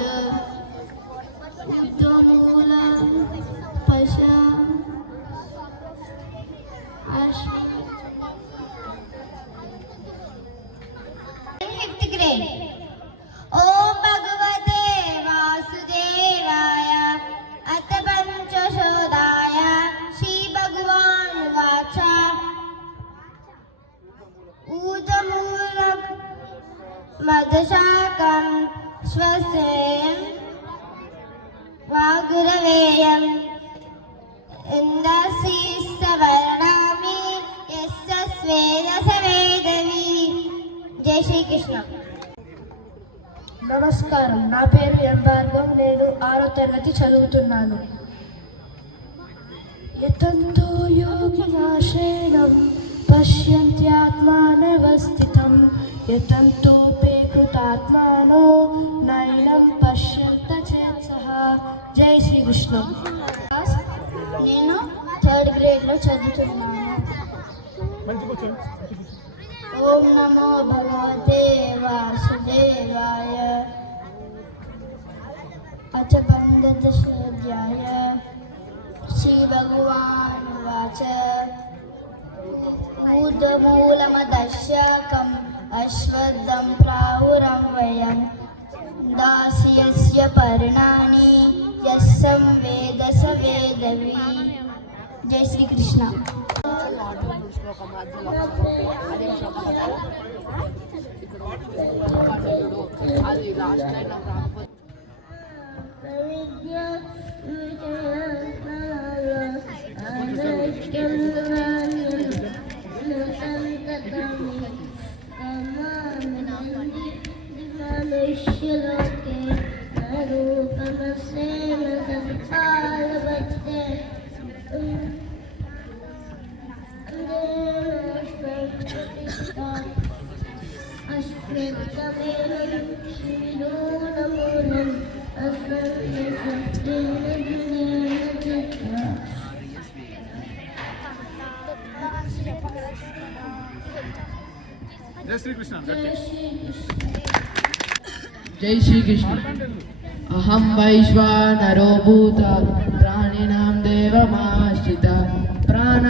Fifth grade. Om Bhagavate Vasudevaya Ath Panchashodaya Shri Bhagavan Vacha Udamulak Madhashakam Swasayam Vagraveyam Indasi Savarnami Yassa Sveda Savedavi. జై శ్రీకృష్ణ. నమస్కారం, నా పేరు ఎం భార్గవ్. నేను 6వ తరగతి చదువుతున్నాను. యతంతో యోగినాశేనం పశ్యంత్యాత్మానవస్థితం యతంతోపేకృతాత్మానో నైనం పశ్యంత చేత్సః. జై శ్రీకృష్ణ. నేను 3rd గ్రేడ్లో చదువుతున్నాను. ఓం నమో భగవతే వాసుదేవాయ అచ పంచదశోధ్యాయ శ్రీ భగవాన్ వాచ ఊర్ధ్వమూలమదశాకం అశ్వత్థం ప్రావురం వయం దాస్యస్య పర్ణాని యస్సం వేద స వేదవి. జై శ్రీకృష్ణ. జై శ్రీకృష్ణ. जय श्री कृष्ण. अहम वैश्वानरो भूता प्राणिनां देवमाश्रिता प्राण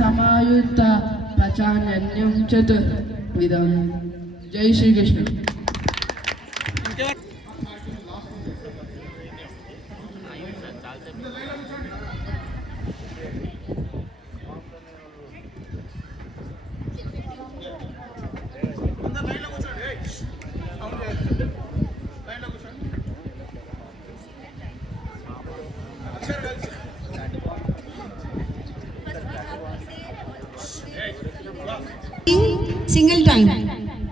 समायुक्ता पचान्यन्यं चतुर्विधम्. जय Shri Krishna. Single time.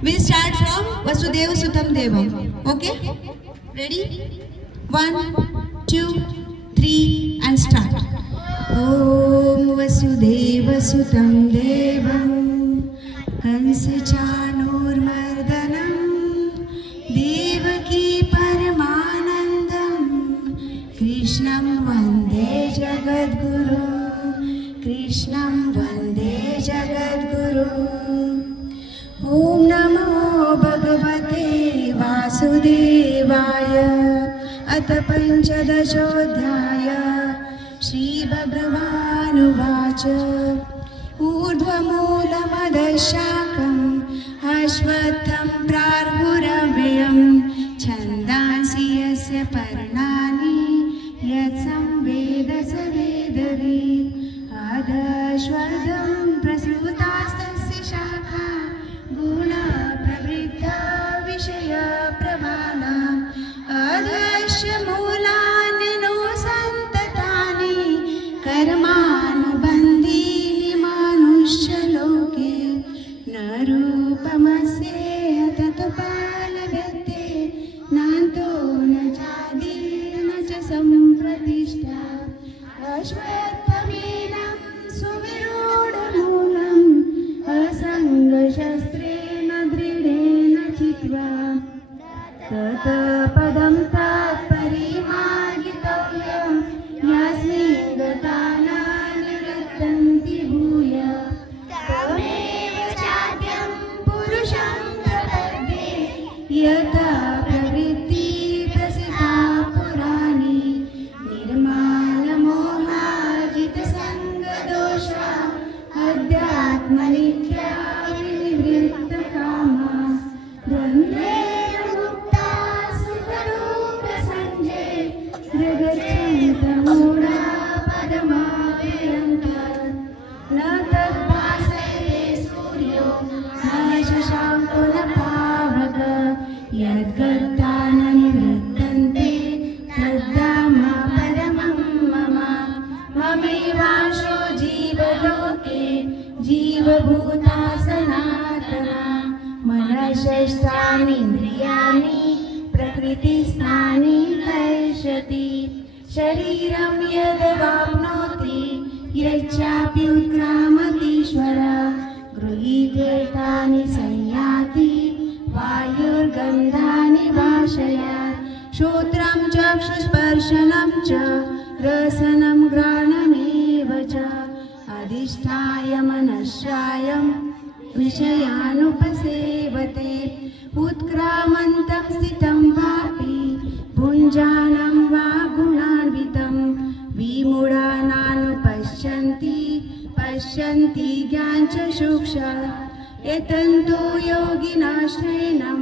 We'll start from Vasudeva Sutam Devam. Okay? Ready? 1, 2, 3 and start. Om Vasudeva Sutam Devam Kansa Chanurmardanam Devaki Paramanandam Krishnam Vande Jagadguru Krishnam Vande Jagadguru. Om Namo Bhagavate Vasudevaya Ath Panchadashodhyaya Shri Bhagavan भगवानुवाच ऊर्ध्वमूलमदशाकम् अश्वत्थं प्रार्हुरव्ययं छन्दांसि यस्य पर्णानि यत्संवेद स वेदवित् अधश्वत्थं प्रसृतास्तस्य शाखा गुणा प्रवृद्धा विषयप्रवाला अधस्य मूलानि no सन्ततानि कर्मानुबन्धीनि मनुष्यलोके न रूपमस्येह तत्पालभ्यते नान्तो न चादि न च सम्प्रतिष्ठा अश्वत्थमेनं सुविरूढमूलम् असङ्गशस्त्रेण दृढेन चित्वा तत्पदं तत्परिमार्गितव्यं यस्मिन् गता न निवर्तन्ति भूय तमेव चाद्यं पुरुषं प्रपद्ये यथा प्रवृत्ति प्रसिद्धा पुराणी निर्मालमोहाजितसङ्गदोषा अध्यात्मनित्या विनिवृत्तकामा द्वन्द्वेन मुक्ता सुखरूपसञ्जय जगच्छन्तमूढा पदमाप्यन्तात् न तद्भासते सूर्यो न शशाङ्को न पावक यद्गता न निवृत्तन्ते तद्धाम परमं मम ममेवांशो जीवलोके जीवभूता सनातना मनश्चेष्टानीन्द्रियाणि प्रकृतिस्थानि कर्षति शरीरं यद्वाप्नोति यच्चापि उत्क्रामतीश्वर गृहीत्वेतानि संयाति वायुर्गन्धानि वाशयात् श्रोत्रं चक्षुस्पर्शनं च रसनं घ्राणमेव च अधिष्ठाय मनश्चायं विषयानुपसेवते उत्क्रामन्तं स्थितं वापि भुञ्जानं वा गुणान्वितं विमूढानानुपश्यन्ति पश्यन्ति ज्ञानचक्षुषा यतन्तो योगिनाश्रयणं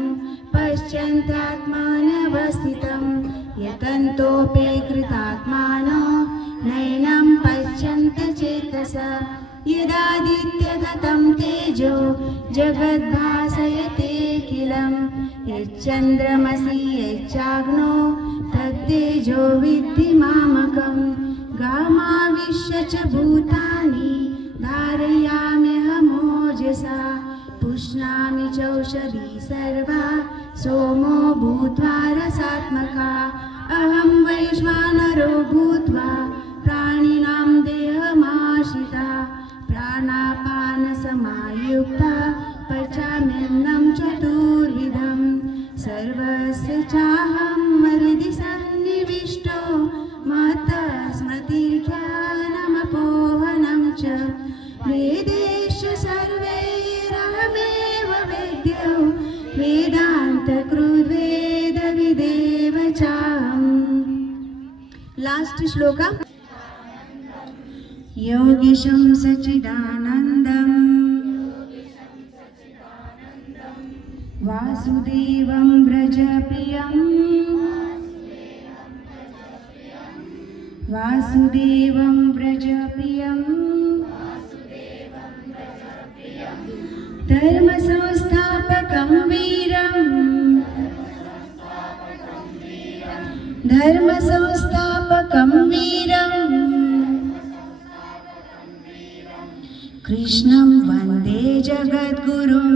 पश्यन्त्यात्मानवस्थितं यतन्तोऽपि कृतात्मानो नैनं पश्यन्ति चेतसा यदादित्यगतं तेजो जगद्भासयतेऽखिलं यच्चन्द्रमसि यच्चाग्नो तत्तेजो विद्धि मामकं गामाविश्य च भूतानि धारयाम्यहमोजसा पुष्णामि चौषधी सर्वा सोमो भूत्वा रसात्मका अहं वैश्वानरो भूत्वा प्राणिनां देहमाश्रिता प्राणापानसमायुक्ता पचाम्यन्नं चतुर्विधं सर्वस्य चाहं हृदि सन्निविष्टो मत्तः स्मृतिर्ज्ञानमपोहनं च वेदेषु सर्वैरहमेव वेद्यो वेदान्तकृद्वेदविदेव चाहम् लास्ट श्लोक योगीशं सच्चिदानन्दं वासुदेवं व्रजप्रियं वासुदेवं व्रजप्रियं धर्मसंस्थापकं वीरं धर्मसंस्थापकं वीरं कृष्णं वन्दे जगद्गुरुं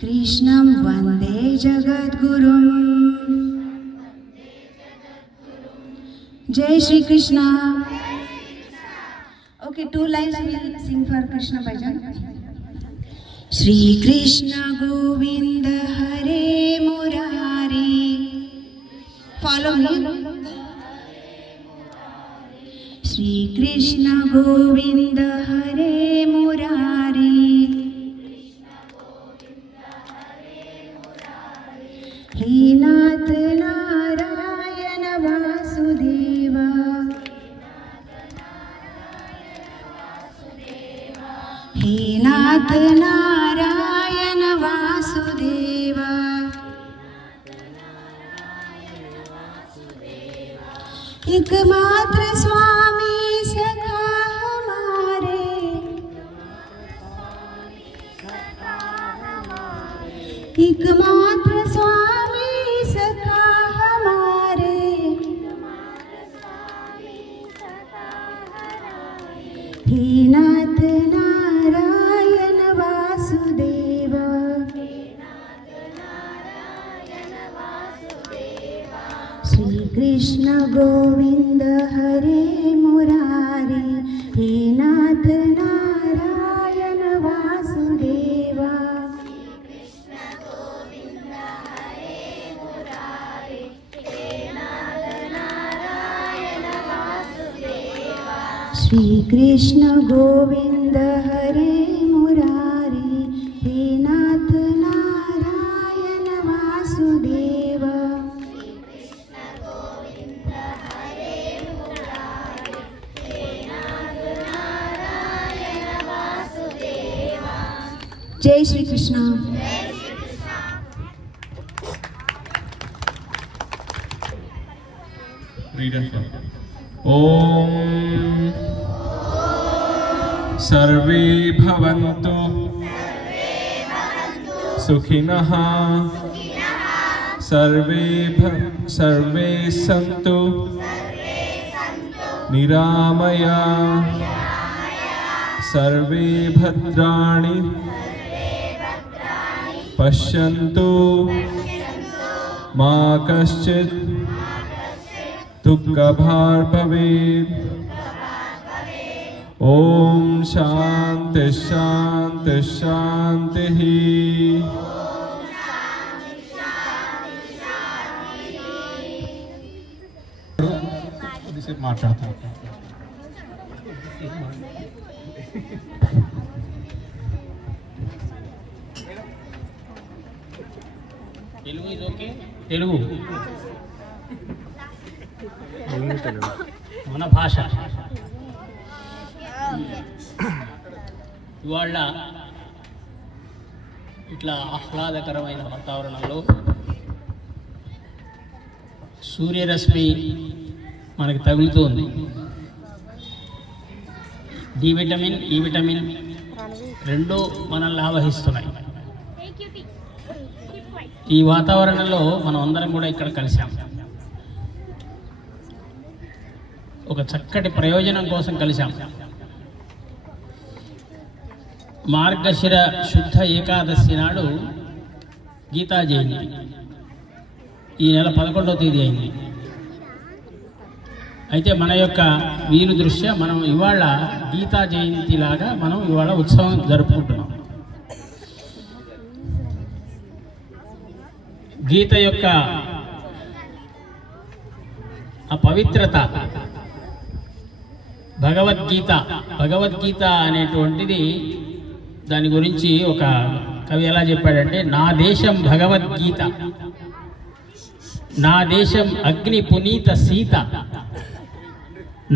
कृष्णं वन्दे जगद्गुरुं जय Shri Krishna Okay, 2 lines we will sing for Krishna bhajan. Shri Krishna Govinda Hare Murari. Follow me. Shri Krishna Govinda Hare Murari. He Nath Narayana Vasudeva. Narayan Vasudev एकमात्र स्वामी सखा हमारे एकमात्र स्वामी सखा हमारे हे नाथ नारायण वासुदेव श्री कृष्ण गोविंद हरे मुरारी हे नाथ नारायण वासुदेव श्री कृष्ण गोविंद हरे मुरारी हे नाथ नारायण वासुदेव जय श्री कृष्ण ओम सर्वे भवन्तु सुखिनः सर्वे सन्तु निरामया सर्वे भद्राणि पश्यन्तु मा कश्चित् दुःखभाग् भवेत्। ओम शांति शांति शांति। మాట్లాడతాను. తెలుగు మన భాష. ఇవాళ ఇట్లా ఆహ్లాదకరమైన వాతావరణంలో సూర్యరశ్మి మనకు తగులుతోంది. డి విటమిన్, ఈ విటమిన్ రెండూ మనల్ని ఆవహిస్తున్నాయి. ఈ వాతావరణంలో మనం అందరం కూడా ఇక్కడ కలిసాం. ఒక చక్కటి ప్రయోజనం కోసం కలిసాం. మార్గశిర శుద్ధ ఏకాదశి నాడు గీతా జయంతి. ఈ నెల 11వ తేదీ అయింది. అయితే మన యొక్క వీలు దృష్ట్యా మనం ఇవాళ గీతా జయంతి లాగా మనం ఇవాళ ఉత్సవం జరుపుకుంటున్నాం. గీత యొక్క ఆ పవిత్రత, భగవద్గీత అనేటువంటిది, దాని గురించి ఒక కవి ఎలా చెప్పాడంటే, నా దేశం భగవద్గీత, నా దేశం అగ్ని పునీత సీత,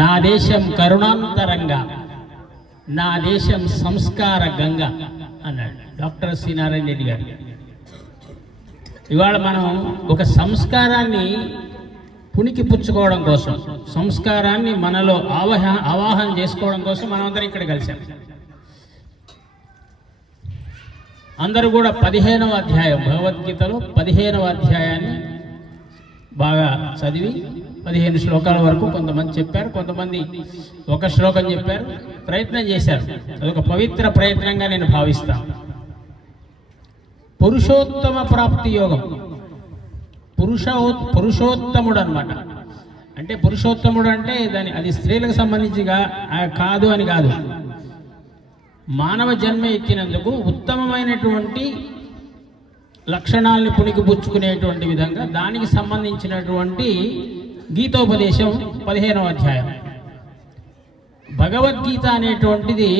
నా దేశం కరుణాంతరంగా, నా దేశం సంస్కార గంగ అన్నాడు డాక్టర్ సి నారాయణ రెడ్డి గారు. ఇవాళ మనం ఒక సంస్కారాన్ని పుణికి పుచ్చుకోవడం కోసం, సంస్కారాన్ని మనలో ఆవాహన చేసుకోవడం కోసం మనమందరం ఇక్కడ కలిసాం. అందరూ కూడా 15వ అధ్యాయం, భగవద్గీతలో 15వ అధ్యాయాన్ని బాగా చదివి 15 శ్లోకాల వరకు కొంతమంది చెప్పారు, కొంతమంది ఒక శ్లోకం చెప్పారు, ప్రయత్నం చేశారు. అదొక పవిత్ర ప్రయత్నంగా నేను భావిస్తాను. పురుషోత్తమ ప్రాప్తి యోగం, పురుషోత్తముడు అన్నమాట. అంటే పురుషోత్తముడు అంటే అది స్త్రీలకు సంబంధించిగా కాదు అని కాదు. మానవ జన్మ ఎత్తినందుకు ఉత్తమమైనటువంటి లక్షణాలని పుణికిపుచ్చుకునేటువంటి విధంగా దానికి సంబంధించినటువంటి గీతోపదేశం 15వ అధ్యాయం. భగవద్గీత అనేటువంటిది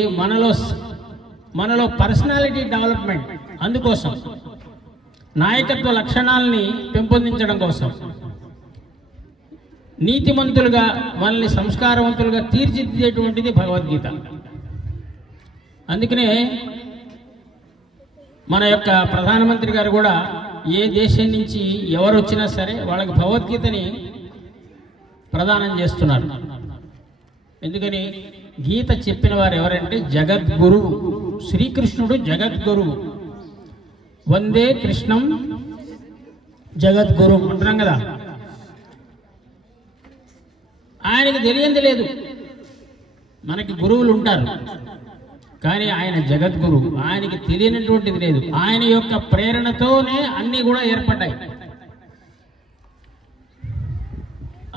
మనలో పర్సనాలిటీ డెవలప్మెంట్, అందుకోసం నాయకత్వ లక్షణాలని పెంపొందించడం కోసం, నీతిమంతులుగా మనల్ని సంస్కారవంతులుగా తీర్చిదిద్దేటువంటిది భగవద్గీత. అందుకనే మన యొక్క ప్రధానమంత్రి గారు కూడా ఏ దేశం నుంచి ఎవరు వచ్చినా సరే వాళ్ళకి భగవద్గీతని ప్రదానం చేస్తున్నారు. ఎందుకని గీత చెప్పిన వారు ఎవరంటే జగద్గురువు శ్రీకృష్ణుడు, జగద్గురువు. వందే కృష్ణం జగద్గురు అంటున్నాం కదా. ఆయనకి తెలియంది లేదు. మనకి గురువులు ఉంటారు, కానీ ఆయన జగద్గురు, ఆయనకి తెలియనటువంటిది లేదు. ఆయన యొక్క ప్రేరణతోనే అన్నీ కూడా ఏర్పడ్డాయి.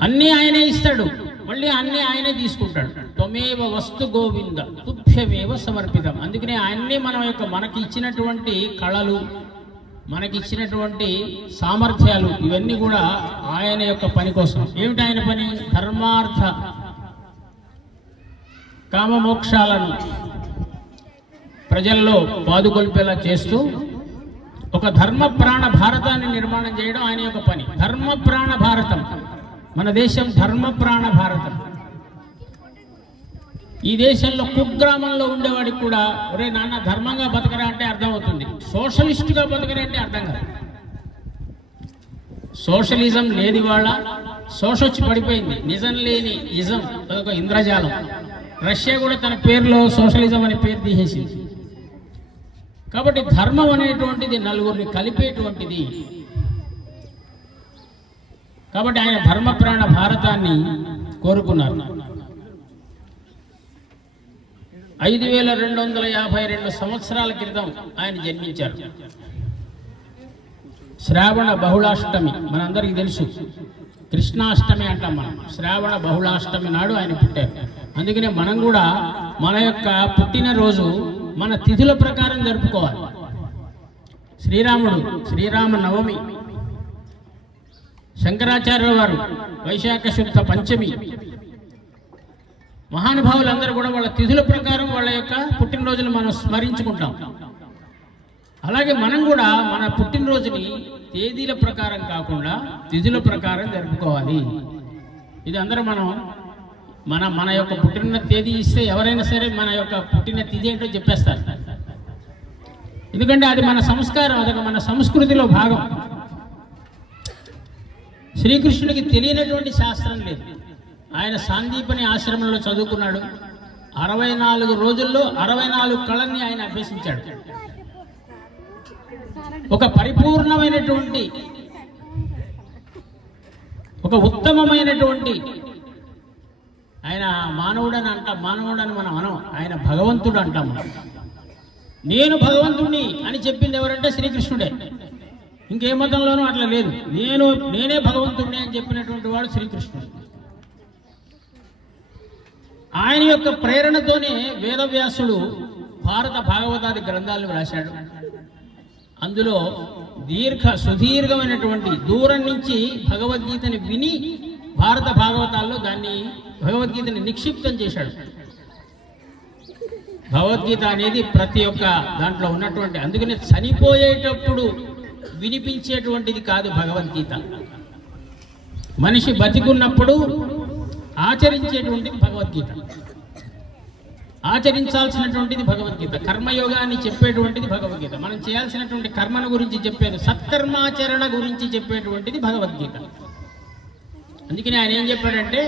అన్నీ ఆయనే ఇస్తాడు, మళ్ళీ అన్నీ ఆయనే తీసుకుంటాడు. త్వమేవ వస్తు గోవింద తుభ్యమేవ సమర్పితం. అందుకనే ఆయన్ని మనకి ఇచ్చినటువంటి కళలు, మనకి ఇచ్చినటువంటి సామర్థ్యాలు ఇవన్నీ కూడా ఆయన యొక్క పని కోసం. ఏమిటి ఆయన పని? ధర్మార్థ కామమోక్షాలను ప్రజల్లో పాదుకొల్పేలా చేస్తూ ఒక ధర్మ ప్రాణ భారతాన్ని నిర్మాణం చేయడం ఆయన యొక్క పని. ధర్మ ప్రాణ భారతం, మన దేశం ధర్మ ప్రాణ భారతం. ఈ దేశంలో కుగ్రామంలో ఉండేవాడికి కూడా ఒరే నాన్న ధర్మంగా బతకరా అంటే అర్థమవుతుంది, సోషలిస్టుగా బతకరా అంటే అర్థం కాదు. సోషలిజం లేని వాళ్ళ సోషొచ్చి పడిపోయింది, నిజం లేని ఇజం, అదొక ఇంద్రజాలం. రష్యా కూడా తన పేరులో సోషలిజం అనే పేరు తీసేసింది. కాబట్టి ధర్మం అనేటువంటిది నలుగురిని కలిపేటువంటిది. కాబట్టి ఆయన ధర్మ ప్రాణ భారతాన్ని కోరుకున్నారు. 5252 సంవత్సరాల క్రితం ఆయన జన్మించారు. శ్రావణ బహుళాష్టమి మనందరికీ తెలుసు, కృష్ణాష్టమి అంటాం మనం. శ్రావణ బహుళాష్టమి నాడు ఆయన పుట్టారు. అందుకనే మనం కూడా మన యొక్క పుట్టినరోజు మన తిథుల ప్రకారం జరుపుకోవాలి. శ్రీరాముడు శ్రీరామ నవమి, శంకరాచార్యుల వారు వైశాఖ శుద్ధ పంచమి. మహానుభావులందరూ కూడా వాళ్ళ తిథుల ప్రకారం వాళ్ళ యొక్క పుట్టినరోజులు మనం స్మరించుకుంటాం. అలాగే మనం కూడా మన పుట్టినరోజుని తేదీల ప్రకారం కాకుండా తిథుల ప్రకారం జరుపుకోవాలి. ఇది అందరూ మన యొక్క పుట్టిన తేదీ ఇస్తే ఎవరైనా సరే మన యొక్క పుట్టిన తిథి ఏంటో చెప్పేస్తారు. ఎందుకంటే అది మన సంస్కారం, అదొక మన సంస్కృతిలో భాగం. శ్రీకృష్ణుడికి తెలియనటువంటి శాస్త్రం లేదు. ఆయన సాందీపని ఆశ్రమంలో చదువుకున్నాడు. 64 రోజుల్లో 64 కళల్ని ఆయన అభ్యసించాడు. ఒక పరిపూర్ణమైనటువంటి, ఒక ఉత్తమమైనటువంటి ఆయన మానవుడని అంటాం. మానవుడని మనం అనం, ఆయన భగవంతుడు అంటాం. నేను భగవంతుడిని అని చెప్పింది ఎవరంటే శ్రీకృష్ణుడే. ఇంకే మతంలోనూ అట్లా లేదు. నేనే భగవంతుడిని అని చెప్పినటువంటి వాడు శ్రీకృష్ణుడు. ఆయన యొక్క ప్రేరణతోనే వేదవ్యాసుడు భారత భాగవతాది గ్రంథాలను రాశాడు. అందులో సుదీర్ఘమైనటువంటి దూరం నుంచి భగవద్గీతని విని భారత భాగవతాల్లో భగవద్గీతని నిక్షిప్తం చేశాడు. భగవద్గీత అనేది ప్రతి ఒక్క దాంట్లో ఉన్నటువంటి, అందుకనే చనిపోయేటప్పుడు వినిపించేటువంటిది కాదు భగవద్గీత. మనిషి బతికున్నప్పుడు ఆచరించేటువంటిది భగవద్గీత, ఆచరించాల్సినటువంటిది భగవద్గీత. కర్మయోగాన్ని చెప్పేటువంటిది భగవద్గీత. మనం చేయాల్సినటువంటి కర్మను గురించి చెప్పేది, సత్కర్మాచరణ గురించి చెప్పేటువంటిది భగవద్గీత. అందుకని ఆయన ఏం చెప్పాడంటే,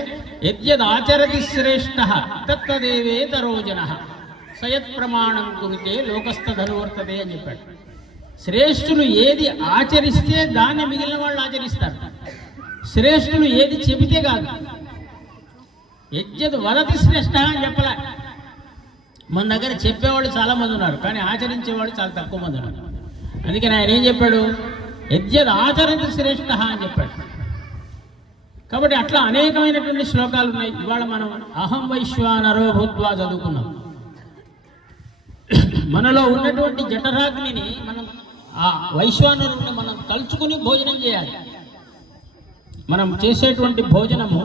యద్యద్ ఆచరతి శ్రేష్ఠ తత్తదేవేతరో జనః సయత్ ప్రమాణం కురుతే లోకస్థధనువర్తతే అని చెప్పాడు. శ్రేష్ఠులు ఏది ఆచరిస్తే దాన్ని మిగిలిన వాళ్ళు ఆచరిస్తారు. శ్రేష్ఠులు ఏది చెబితే కాదు. యజ్ఞత్ వదతి శ్రేష్ఠ అని చెప్పలే. మన దగ్గర చెప్పేవాళ్ళు చాలా మంది ఉన్నారు, కానీ ఆచరించేవాళ్ళు చాలా తక్కువ మంది ఉన్నారు. అందుకని ఆయన ఏం చెప్పాడు? యజ్ఞత్ ఆచరతి శ్రేష్ఠ అని చెప్పాడు. కాబట్టి అట్లా అనేకమైనటువంటి శ్లోకాలు ఉన్నాయి. ఇవాళ మనం అహం వైశ్వానరో భూత్వా చదువుకున్నాం. మనలో ఉన్నటువంటి జఠరాగ్నిని మనం, ఆ వైశ్వానరుని మనం తలుచుకుని భోజనం చేయాలి. మనం చేసేటువంటి భోజనము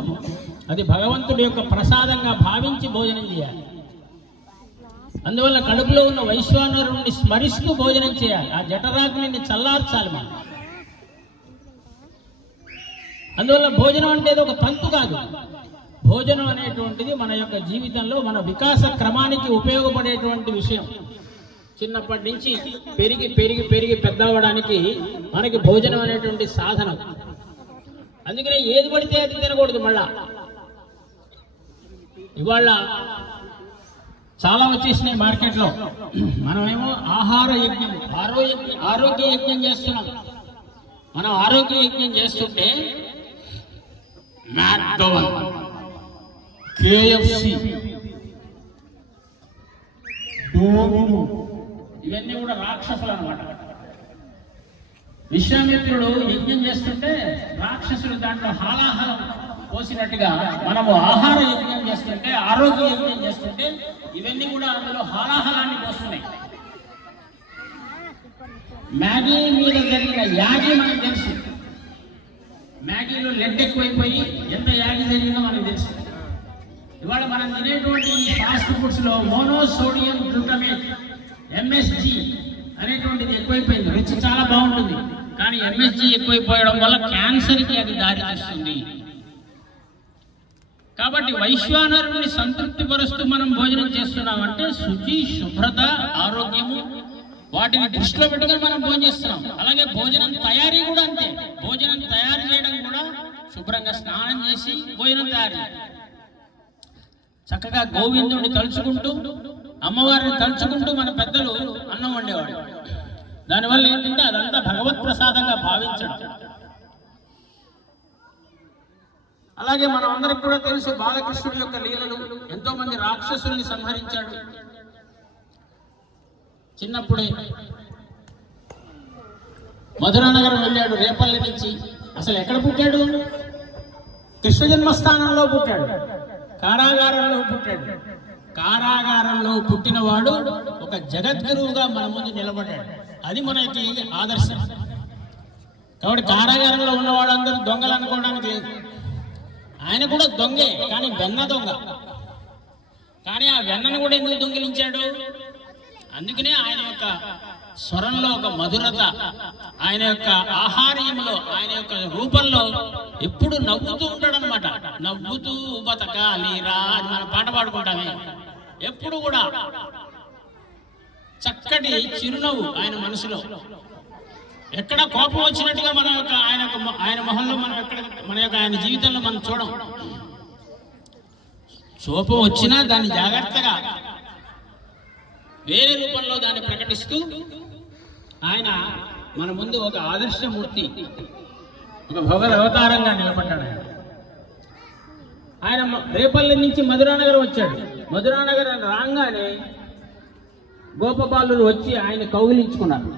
అది భగవంతుడి యొక్క ప్రసాదంగా భావించి భోజనం చేయాలి. అందువల్ల కడుపులో ఉన్న వైశ్వానరుణ్ణి స్మరిస్తూ భోజనం చేయాలి. ఆ జఠరాగ్నిని చల్లార్చాలి మనం. అందువల్ల భోజనం అంటే ఒక తంతు కాదు. భోజనం అనేటువంటిది మన యొక్క జీవితంలో మన వికాస క్రమానికి ఉపయోగపడేటువంటి విషయం. చిన్నప్పటి నుంచి పెరిగి పెరిగి పెరిగి పెద్ద అవ్వడానికి మనకి భోజనం అనేటువంటి సాధనం. అందుకనే ఏది పడితే అది తినకూడదు. మళ్ళా ఇవాళ చాలా వచ్చేసినాయి మార్కెట్లో. మనమేమో ఆహార యజ్ఞం, ఆరోగ్య యజ్ఞం చేస్తున్నాం. మనం ఆరోగ్య యజ్ఞం చేస్తుంటే మ్యాక్డోనల్డ్, కేఎఫ్సి, ఇవన్నీ కూడా రాక్షసులు అన్నమాట. విశ్వామిత్రుడు యజ్ఞం చేస్తుంటే రాక్షసులు దాంట్లో హాలాహలం పోసినట్టుగా మనము ఆహార యజ్ఞం చేస్తుంటే, ఆరోగ్య యజ్ఞం చేస్తుంటే ఇవన్నీ కూడా అందులో హాలాహలాన్ని పోస్తున్నాయి. మ్యాగీ మీద జరిగిన యాగి మనకు తెలుసు. మ్యాగీలో లెడ్ ఎక్కువైపోయి ఎంత యాగి జరిగిందో మనకు తెలుసు. ఇవాళ మనం తినేటువంటి ఫాస్ట్ ఫుడ్స్ లో మోనోసోడియం గ్లూటమేట్, ఎంఎస్జి అనేటువంటిది ఎక్కువైపోయింది. రుచి చాలా బాగుంటుంది, కానీ ఎంఎస్జి ఎక్కువైపోయడం వల్ల క్యాన్సర్కి అది దారి తీస్తుంది. కాబట్టి వైశ్వానరుని సంతృప్తి పరుస్తూ మనం భోజనం చేస్తున్నామంటే శుచి, శుభ్రత, ఆరోగ్యము వాటిని దృష్టిలో పెట్టుకొని మనం భోజనం చేస్తున్నాం. అలాగే భోజనం తయారీ కూడా అంతే. భోజనం తయారు చేయడం కూడా శుభ్రంగా స్నానం చేసి భోజనం తయారు, చక్కగా గోవిందుడిని తలుచుకుంటూ, అమ్మవారిని తలుచుకుంటూ మన పెద్దలు అన్నం వండేవాడు. దానివల్ల ఏంటంటే అదంతా భగవత్ ప్రసాదంగా భావించడం. అలాగే మనం అందరికి కూడా తెలుసు బాలకృష్ణుడి యొక్క లీలలు. ఎంతో మంది రాక్షసుల్ని సంహరించాడు. చిన్నప్పుడే మధురానగరం వెళ్ళాడు రేపల్లి నుంచి. అసలు ఎక్కడ పుట్టాడు? కృష్ణ జన్మస్థానంలో పుట్టాడు, కారాగారంలో పుట్టాడు. కారాగారంలో పుట్టినవాడు ఒక జగద్గురువుగా మన ముందు నిలబడ్డాడు. అది మనకి ఆదర్శం. కాబట్టి కారాగారంలో ఉన్న వాళ్ళందరూ దొంగలు అనుకోవడానికి లేదు. ఆయన కూడా దొంగే, కానీ వెన్న దొంగ. కానీ ఆ వెన్నను కూడా ఎందుకు దొంగిలించాడు? అందుకనే ఆయన యొక్క స్వరంలో ఒక మధురత, ఆయన యొక్క ఆహార్యంలో, ఆయన యొక్క రూపంలో ఎప్పుడు నవ్వుతూ ఉంటాడు అనమాట. నవ్వుతూ బతకాలిరా అని మనం పాట పాడుకుంటామే. ఎప్పుడు కూడా చక్కటి చిరునవ్వు ఆయన మనసులో. ఎక్కడ కోపం వచ్చినట్టుగా మన యొక్క ఆయన మొహంలో మనం ఎక్కడ మన యొక్క ఆయన జీవితంలో మనం చూడం. కోపం వచ్చినా దాన్ని జాగ్రత్తగా వేరే రూపంలో దాన్ని ప్రకటిస్తూ ఆయన మన ముందు ఒక ఆదర్శమూర్తి, ఒక భగవద్ అవతారంగా నిలబడ్డాడు. ఆయన రేపల్లి నుంచి మధురానగరం వచ్చాడు. మధురానగరం రాగానే గోపబాలురు వచ్చి ఆయన కౌగిలించుకున్నారు.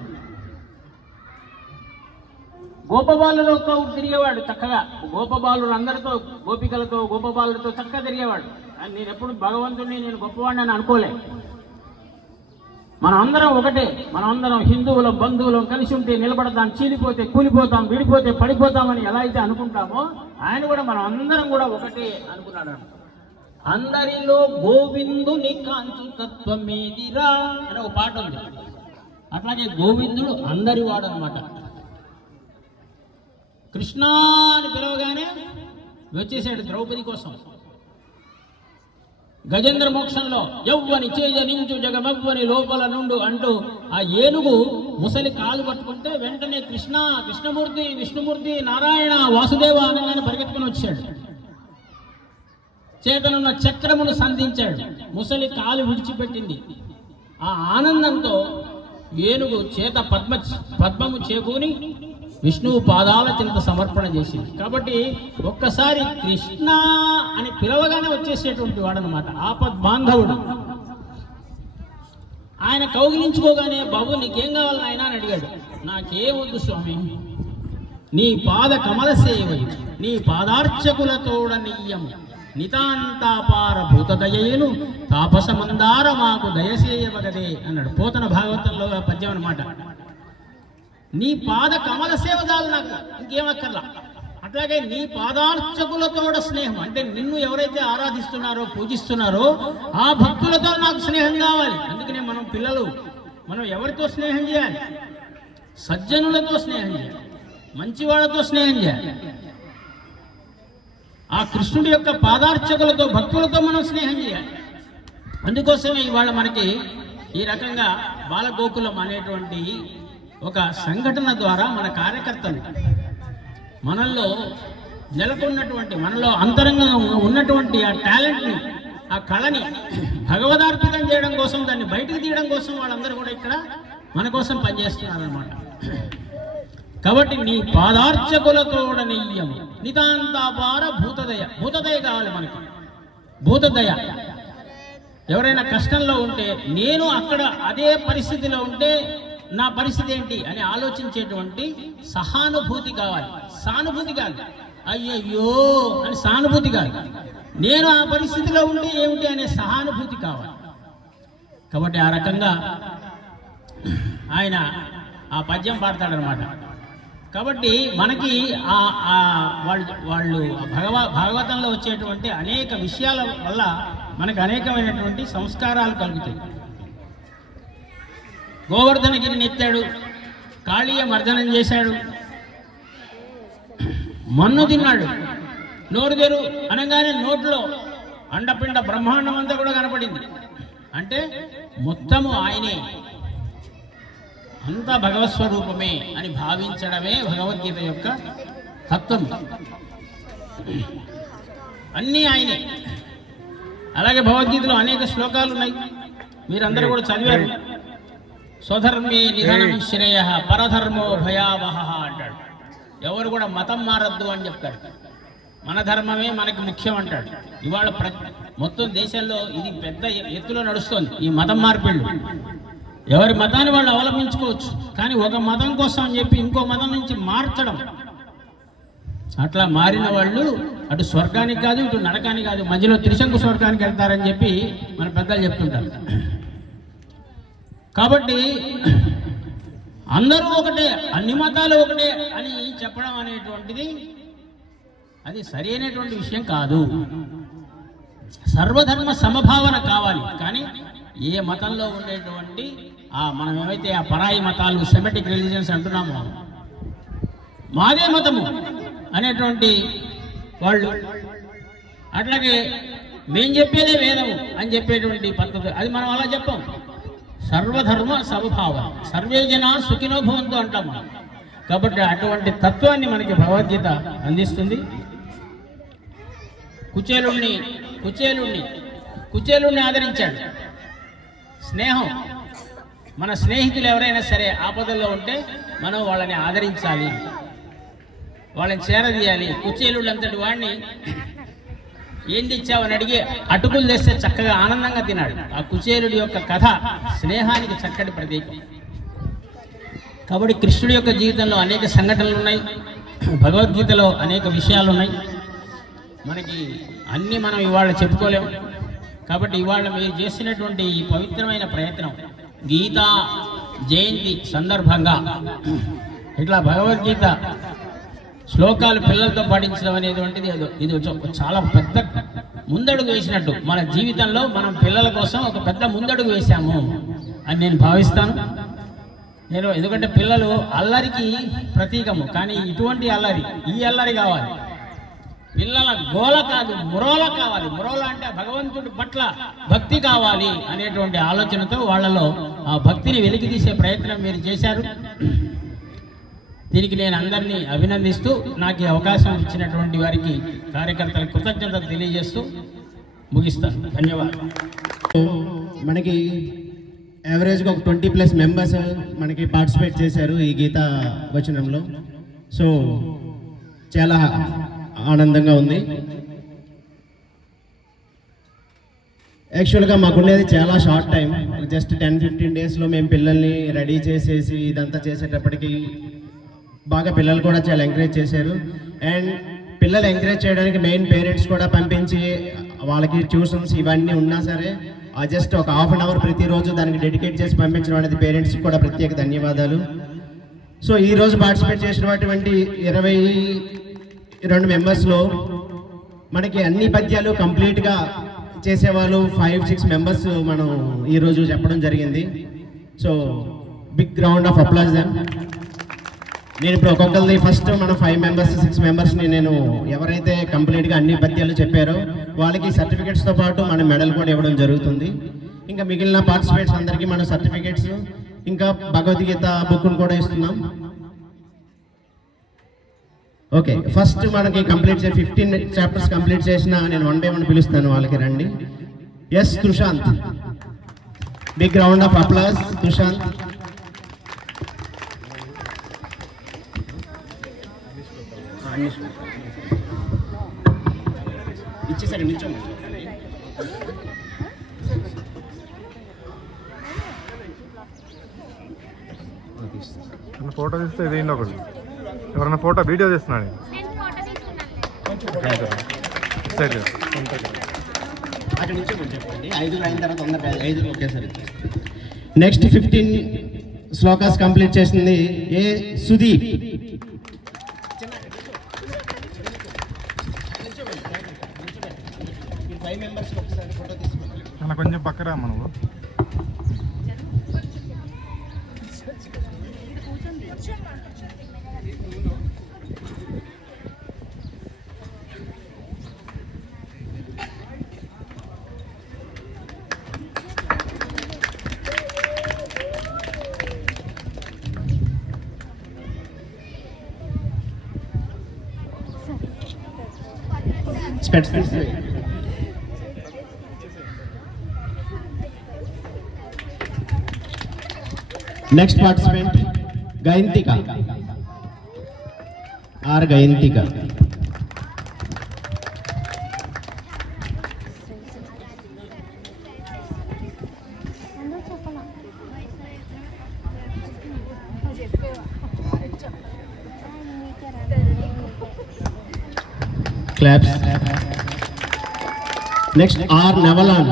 గోపబాలులో తిరిగేవాడు చక్కగా. గోపబాలురు అందరితో, గోపికలతో, గోపబాలులతో చక్కగా తిరిగేవాడు. నేను ఎప్పుడు భగవంతుడిని నేను గొప్పవాడిని అని అనుకోలే. మనం అందరం ఒకటే, మనం అందరం హిందువులం, బంధువులం, కలిసి ఉంటే నిలబడతాం, చీలిపోతే కూలిపోతాం, విడిపోతే పడిపోతామని ఎలా అయితే అనుకుంటామో ఆయన కూడా మనం అందరం కూడా ఒకటే అనుకున్నాడు. అందరిలో గోవిందుని కాంచు తత్వమేదిరా అని ఒక పాట ఉంది. అట్లాగే గోవిందుడు అందరి వాడు అనమాట. కృష్ణ అని పిలవగానే వచ్చేసాడు ద్రౌపది కోసం. గజేంద్ర మోక్షంలో యవ్వని చేజనించు జగమవ్వని లోపల నుండు అంటూ ఆ ఏనుగు ముసలి కాలు పట్టుకుంటే వెంటనే కృష్ణ, కృష్ణమూర్తి, విష్ణుమూర్తి, నారాయణ, వాసుదేవ అనగానే పరిగెత్తుకుని వచ్చాడు. చేతనున్న చక్రమును సంధించాడు. ముసలి కాలు విడిచిపెట్టింది. ఆ ఆనందంతో ఏనుగు చేత పద్మము చేకూని విష్ణువు పాదాల చింత సమర్పణ చేసింది. కాబట్టి ఒక్కసారి కృష్ణ అని పిలవగానే వచ్చేసేటువంటి వాడనమాట, ఆపద్ బాంధవుడు. ఆయన కౌగిలించుకోగానే బాబు నీకేం కావాలి ఆయన అని అడిగాడు. నాకేమొద్దు స్వామి, నీ పాద కమల సేవై నీ పాదార్చకులతోడ నీయము నితాంతాపార భూత దయను తాపసమందార మాకు దయసేయవగదే అన్నాడు. పోతన భాగవతంలో పద్యం అన్నమాట. నీ పాద కమల సేవ చాలు, నాకు ఇంకేమక్కర్లా. అట్లాగే నీ పాదార్చకులతోడ స్నేహం, అంటే నిన్ను ఎవరైతే ఆరాధిస్తున్నారో, పూజిస్తున్నారో ఆ భక్తులతో నాకు స్నేహం కావాలి. అందుకనే మనం పిల్లలు, మనం ఎవరితో స్నేహం చేయాలి? సజ్జనులతో స్నేహం చేయాలి, మంచివాళ్లతో స్నేహం చేయాలి. ఆ కృష్ణుడి యొక్క పాదార్చకులతో, భక్తులతో మనం స్నేహం చేయాలి. అందుకోసమే ఇవాళ మనకి ఈ రకంగా బాలగోకులం అనేటువంటి ఒక సంఘటన ద్వారా మన కార్యకర్తలు మనలో నెలకొన్నటువంటి, మనలో అంతరంగంగా ఉన్నటువంటి ఆ టాలెంట్ని, ఆ కళని భగవదార్పితం చేయడం కోసం, దాన్ని బయటకు తీయడం కోసం వాళ్ళందరూ కూడా ఇక్కడ మన కోసం పనిచేస్తున్నారన్నమాట. కాబట్టి నీ పాదార్చకులతోడనీయము నితాంతాపార భూతదయ. భూతదయ కావాలి మనకి, భూతదయ. ఎవరైనా కష్టంలో ఉంటే, నేను అక్కడ అదే పరిస్థితిలో ఉంటే నా పరిస్థితి ఏంటి అని ఆలోచించేటువంటి సహానుభూతి కావాలి, సానుభూతి కాదు. అయ్యయ్యో అని సానుభూతి కాదు, నేను ఆ పరిస్థితిలో ఉంటే ఏమిటి అనే సహానుభూతి కావాలి. కాబట్టి ఆ రకంగా ఆయన ఆ పద్యం పాడతాడనమాట. కాబట్టి మనకి వాళ్ళు భాగవతంలో వచ్చేటువంటి అనేక విషయాల వల్ల మనకు అనేకమైనటువంటి సంస్కారాలు కలుగుతాయి. గోవర్ధనగిరిని ఎత్తాడు, కాళీయ మర్దనం చేశాడు, మన్ను తిన్నాడు, నోరు తెరు అనగానే నోట్లో అండపిండ బ్రహ్మాండం అంతా కూడా కనపడింది. అంటే మొత్తము ఆయనే, అంతా భగవత్స్వరూపమే అని భావించడమే భగవద్గీత యొక్క తత్వం. అన్నీ ఆయనే. అలాగే భగవద్గీతలో అనేక శ్లోకాలు ఉన్నాయి, మీరందరూ కూడా చదివారు. స్వధర్మే నిధనం శ్రేయ పరధర్మో భయావహ అంటాడు. ఎవరు కూడా మతం మారద్దు అని చెప్తాడు. మన ధర్మమే మనకి ముఖ్యం అంటాడు. ఇవాళ మొత్తం దేశంలో ఇది పెద్ద ఎత్తులో నడుస్తోంది ఈ మతం మార్పిళ్ళు. ఎవరి మతాన్ని వాళ్ళు అవలంబించుకోవచ్చు, కానీ ఒక మతం కోసం అని చెప్పి ఇంకో మతం నుంచి మార్చడం, అట్లా మారిన వాళ్ళు అటు స్వర్గానికి కాదు ఇటు నరకానికి కాదు, మధ్యలో త్రిశంకు స్వర్గానికి వెళ్తారని చెప్పి మన పెద్దలు చెప్తుంటారు. కాబట్టి అందరూ ఒకటే, అన్ని మతాలు ఒకటే అని చెప్పడం అనేటువంటిది అది సరి అయినటువంటి విషయం కాదు. సర్వధర్మ సమభావన కావాలి. కానీ ఏ మతంలో ఉండేటువంటి మనం ఏమైతే ఆ పరాయి మతాలు, సెమెటిక్ రిలీజియన్స్ అంటున్నామో, మాదే మతము అనేటువంటి వాళ్ళు, అట్లాగే మేం చెప్పేదే వేదము అని చెప్పేటువంటి పద్ధతి, అది మనం అలా చెప్పాం. సర్వధర్మ సమభావన, సర్వే జనా సుఖినో భవంతు అంటాం మనం. కాబట్టి అటువంటి తత్వాన్ని మనకి భగవద్గీత అందిస్తుంది. కుచేలుణ్ణి ఆదరించాడు. స్నేహం, మన స్నేహితులు ఎవరైనా సరే ఆపదల్లో ఉంటే మనం వాళ్ళని ఆదరించాలి, వాళ్ళని చేరదీయాలి. కుచేలుడు అంతటి వాడిని ఏం తెచ్చావని అడిగి అటుకులు తెస్తే చక్కగా ఆనందంగా తిన్నాడు. ఆ కుచేలుడి యొక్క కథ స్నేహానికి చక్కటి ప్రతీకం. కాబట్టి కృష్ణుడి యొక్క జీవితంలో అనేక సంఘటనలు ఉన్నాయి, భగవద్గీతలో అనేక విషయాలు ఉన్నాయి. మనకి అన్నీ మనం ఇవాళ చెప్పుకోలేము. కాబట్టి ఇవాళ మీరు చేసినటువంటి ఈ పవిత్రమైన ప్రయత్నం, గీతా జయంతి సందర్భంగా ఇట్లా భగవద్గీత శ్లోకాలు పిల్లలతో పాటించడం అనేటువంటిది ఇది చాలా పెద్ద ముందడుగు వేసినట్టు. మన జీవితంలో మనం పిల్లల కోసం ఒక పెద్ద ముందడుగు వేశాము అని నేను భావిస్తాను. ఎందుకంటే పిల్లలు అల్లరికి ప్రతీకము, కానీ ఇటువంటి అల్లరి, ఈ అల్లరి కావాలి. పిల్లల గోల కాదు, మురోల కావాలి. మురోల అంటే భగవంతుడి పట్ల భక్తి కావాలి అనేటువంటి ఆలోచనతో వాళ్ళలో ఆ భక్తిని వెలికితీసే ప్రయత్నం మీరు చేశారు. దీనికి నేను అందరినీ అభినందిస్తూ, నాకు ఈ అవకాశం ఇచ్చినటువంటి వారికి, కార్యకర్తలకు కృతజ్ఞతలు తెలియజేస్తూ ముగిస్తాను. ధన్యవాదాలు. మనకి యావరేజ్గా ఒక 20+ మెంబర్స్ మనకి పార్టిసిపేట్ చేశారు ఈ గీతా వచనంలో. సో చాలా ఆనందంగా ఉంది. యాక్చువల్గా మాకుండేది చాలా షార్ట్ టైం, జస్ట్ 10-15 డేస్లో మేము పిల్లల్ని రెడీ చేసేసి ఇదంతా చేసేటప్పటికి బాగా పిల్లలు కూడా చాలా ఎంకరేజ్ చేశారు. అండ్ పిల్లలు ఎంకరేజ్ చేయడానికి మెయిన్ పేరెంట్స్ కూడా పంపించి వాళ్ళకి ట్యూషన్స్ ఇవన్నీ ఉన్నా సరే జస్ట్ ఒక ½ అన్ అవర్ ప్రతిరోజు దానికి డెడికేట్ చేసి పంపించడం అనేది పేరెంట్స్కి కూడా ప్రత్యేక ధన్యవాదాలు. సో ఈరోజు పార్టిసిపేట్ చేసినటువంటి 22 మెంబర్స్లో మనకి అన్ని పద్యాలు కంప్లీట్గా చేసేవాళ్ళు 5-6 మెంబర్స్ మనం ఈరోజు చెప్పడం జరిగింది. So big round of applause then. నేను ఇప్పుడు ఒక్కొక్కరిది ఫస్ట్ మన 5 మెంబర్స్ 6 మెంబర్స్ని నేను ఎవరైతే కంప్లీట్గా అన్ని పద్యాలు చెప్పారో వాళ్ళకి సర్టిఫికేట్స్తో పాటు మన మెడల్ కూడా ఇవ్వడం జరుగుతుంది. ఇంకా మిగిలిన పార్టిసిపేట్స్ అందరికీ మన సర్టిఫికేట్స్ ఇంకా భగవద్గీత బుక్ను కూడా ఇస్తున్నాం. ఓకే, ఫస్ట్ మనకి కంప్లీట్ 15 చాప్టర్స్ కంప్లీట్ చేసిన నేను 1 by 1 పిలుస్తాను, వాళ్ళకి రండి. Yes Tushant, big round of applause Tushant. ఇచ్చేసరి నిల్చోండి. ఫోటో తీస్తే ఇది ఒకటి ఎవరైనా ఫోటో వీడియో తీస్తున్నాడు. అక్కడ నుంచి చెప్పండి, 5 అయిన తర్వాత 5 ఒకేసారి. నెక్స్ట్ 15 శ్లోకాస్ కంప్లీట్ చేసింది ఏ సుదీప్. కొంచెం పక్కరా మనము. స్పెట్స్ next participant Gayantika R Gayantika. Claps. Next R Navalan.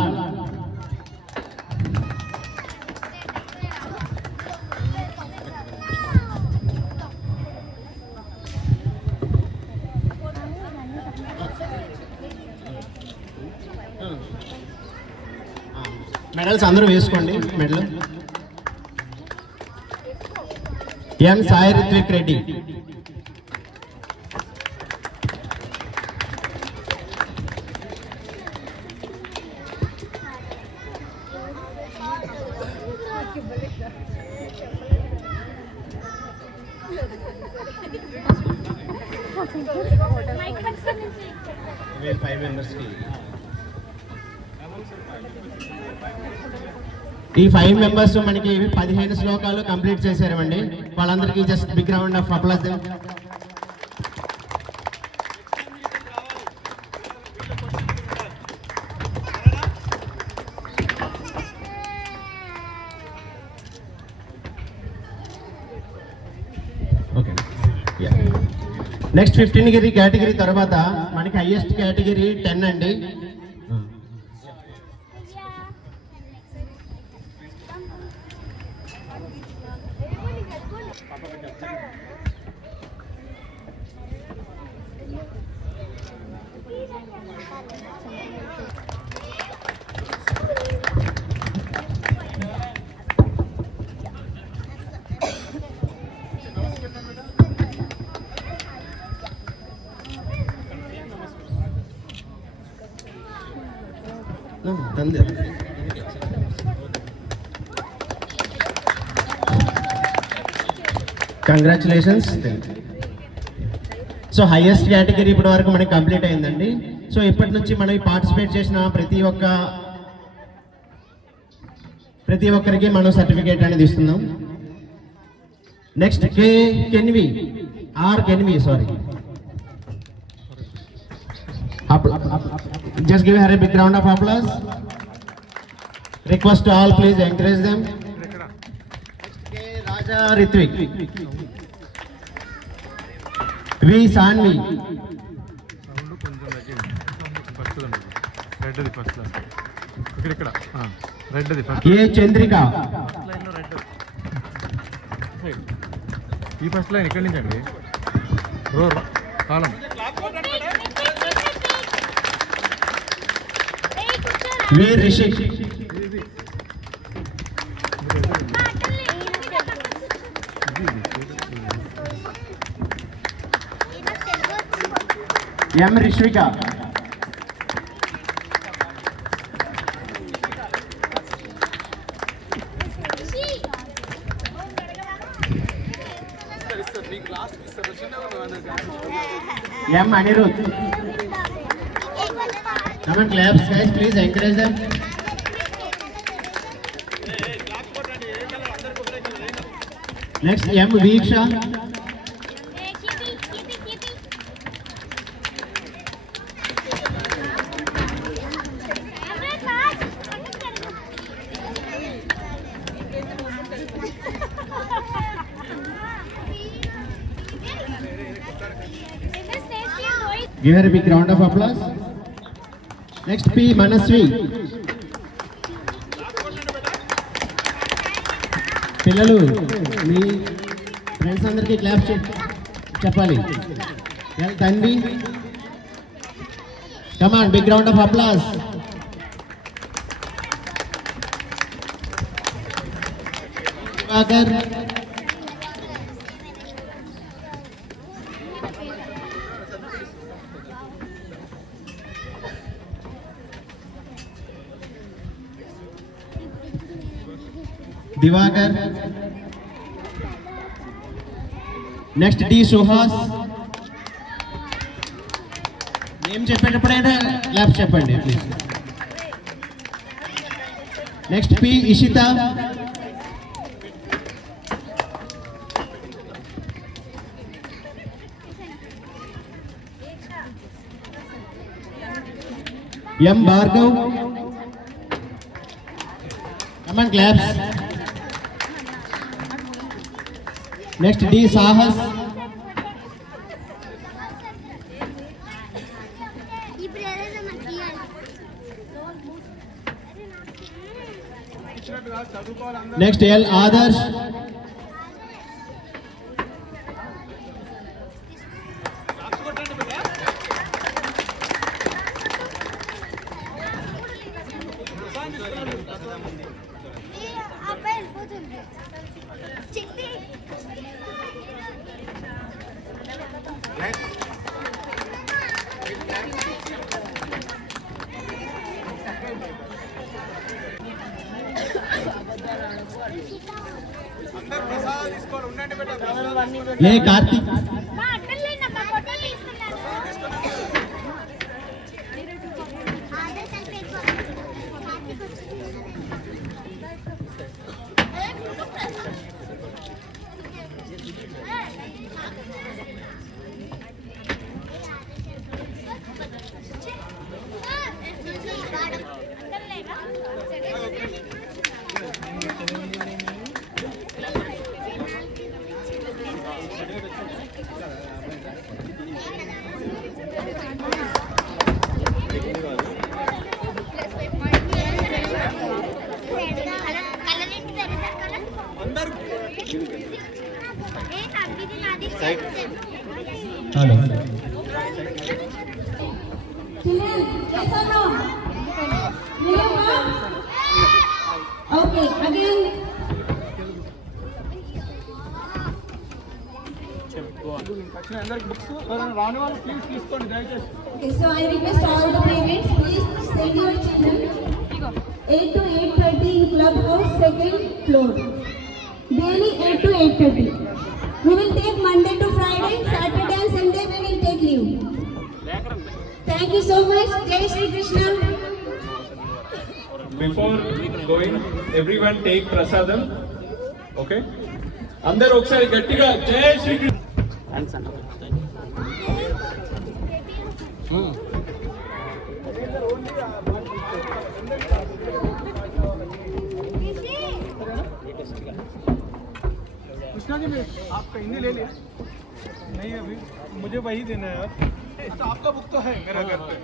Medals అందరూ వేసుకోండి. Medal M Sai Ritvik Reddy. ఈ 5 మెంబర్స్ మనకి 15 శ్లోకాలు కంప్లీట్ చేశారండి. వాళ్ళందరికీ just big round of applause. Okay, next 15 category తర్వాత మనకి హైయెస్ట్ కేటగిరీ 10 అండి. కంగ్రాచులేషన్స్. సో హైయెస్ట్ కేటగిరీ ఇప్పటి వరకు మనకి కంప్లీట్ అయిందండి. సో ఇప్పటి నుంచి మనం పార్టిసిపేట్ చేసిన ప్రతి ఒక్కరికి మనం సర్టిఫికేట్ అనేది ఇస్తున్నాం. Next can we or can we, sorry, just give her a big round of applause. Request to all, please encourage them. Raja Ritvik, V Sanvi, A Chandrika, ఈ ఫస్ట్ లైన్ ఇక్కడి నుంచి అండి కాలం. V Rishik, M Rishvika, M. Anirudh. Come on, claps, guys. Please encourage them. Next, M. Veeksha. Give her a big round of applause. Next, P. Manasvi. పిల్లలు మీ friends అందరికీ claps చెప్పాలి. తండ్రి, come on, big round of applause. Divakar, Divakar. Next D Suhas. Name చెప్పేటప్పుడైనా claps చెప్పండి please. Next P Ishita. M Bhargav. Come on, claps. Next, D. Sahas. Next, L. Adarsh. A Karthik. Hello Okay, again. Okay, so I request all the parents, please send your children 8 to 8:30 in clubhouse, second floor. Daily 8 to 8:30. We will take Monday to Friday, Saturday and Sunday we will take leave. Thank you so much. Jai Shri Krishna. Before going, everyone take prasadam. Okay? అందరూ ఒకసారి గట్టిగా జై శ్రీకృష్ణ. कृष्णा जी, आपका हिंदी ले लिया? नहीं अभी, मुझे वही देना है यार. आपका बुक तो है मेरा घर पे.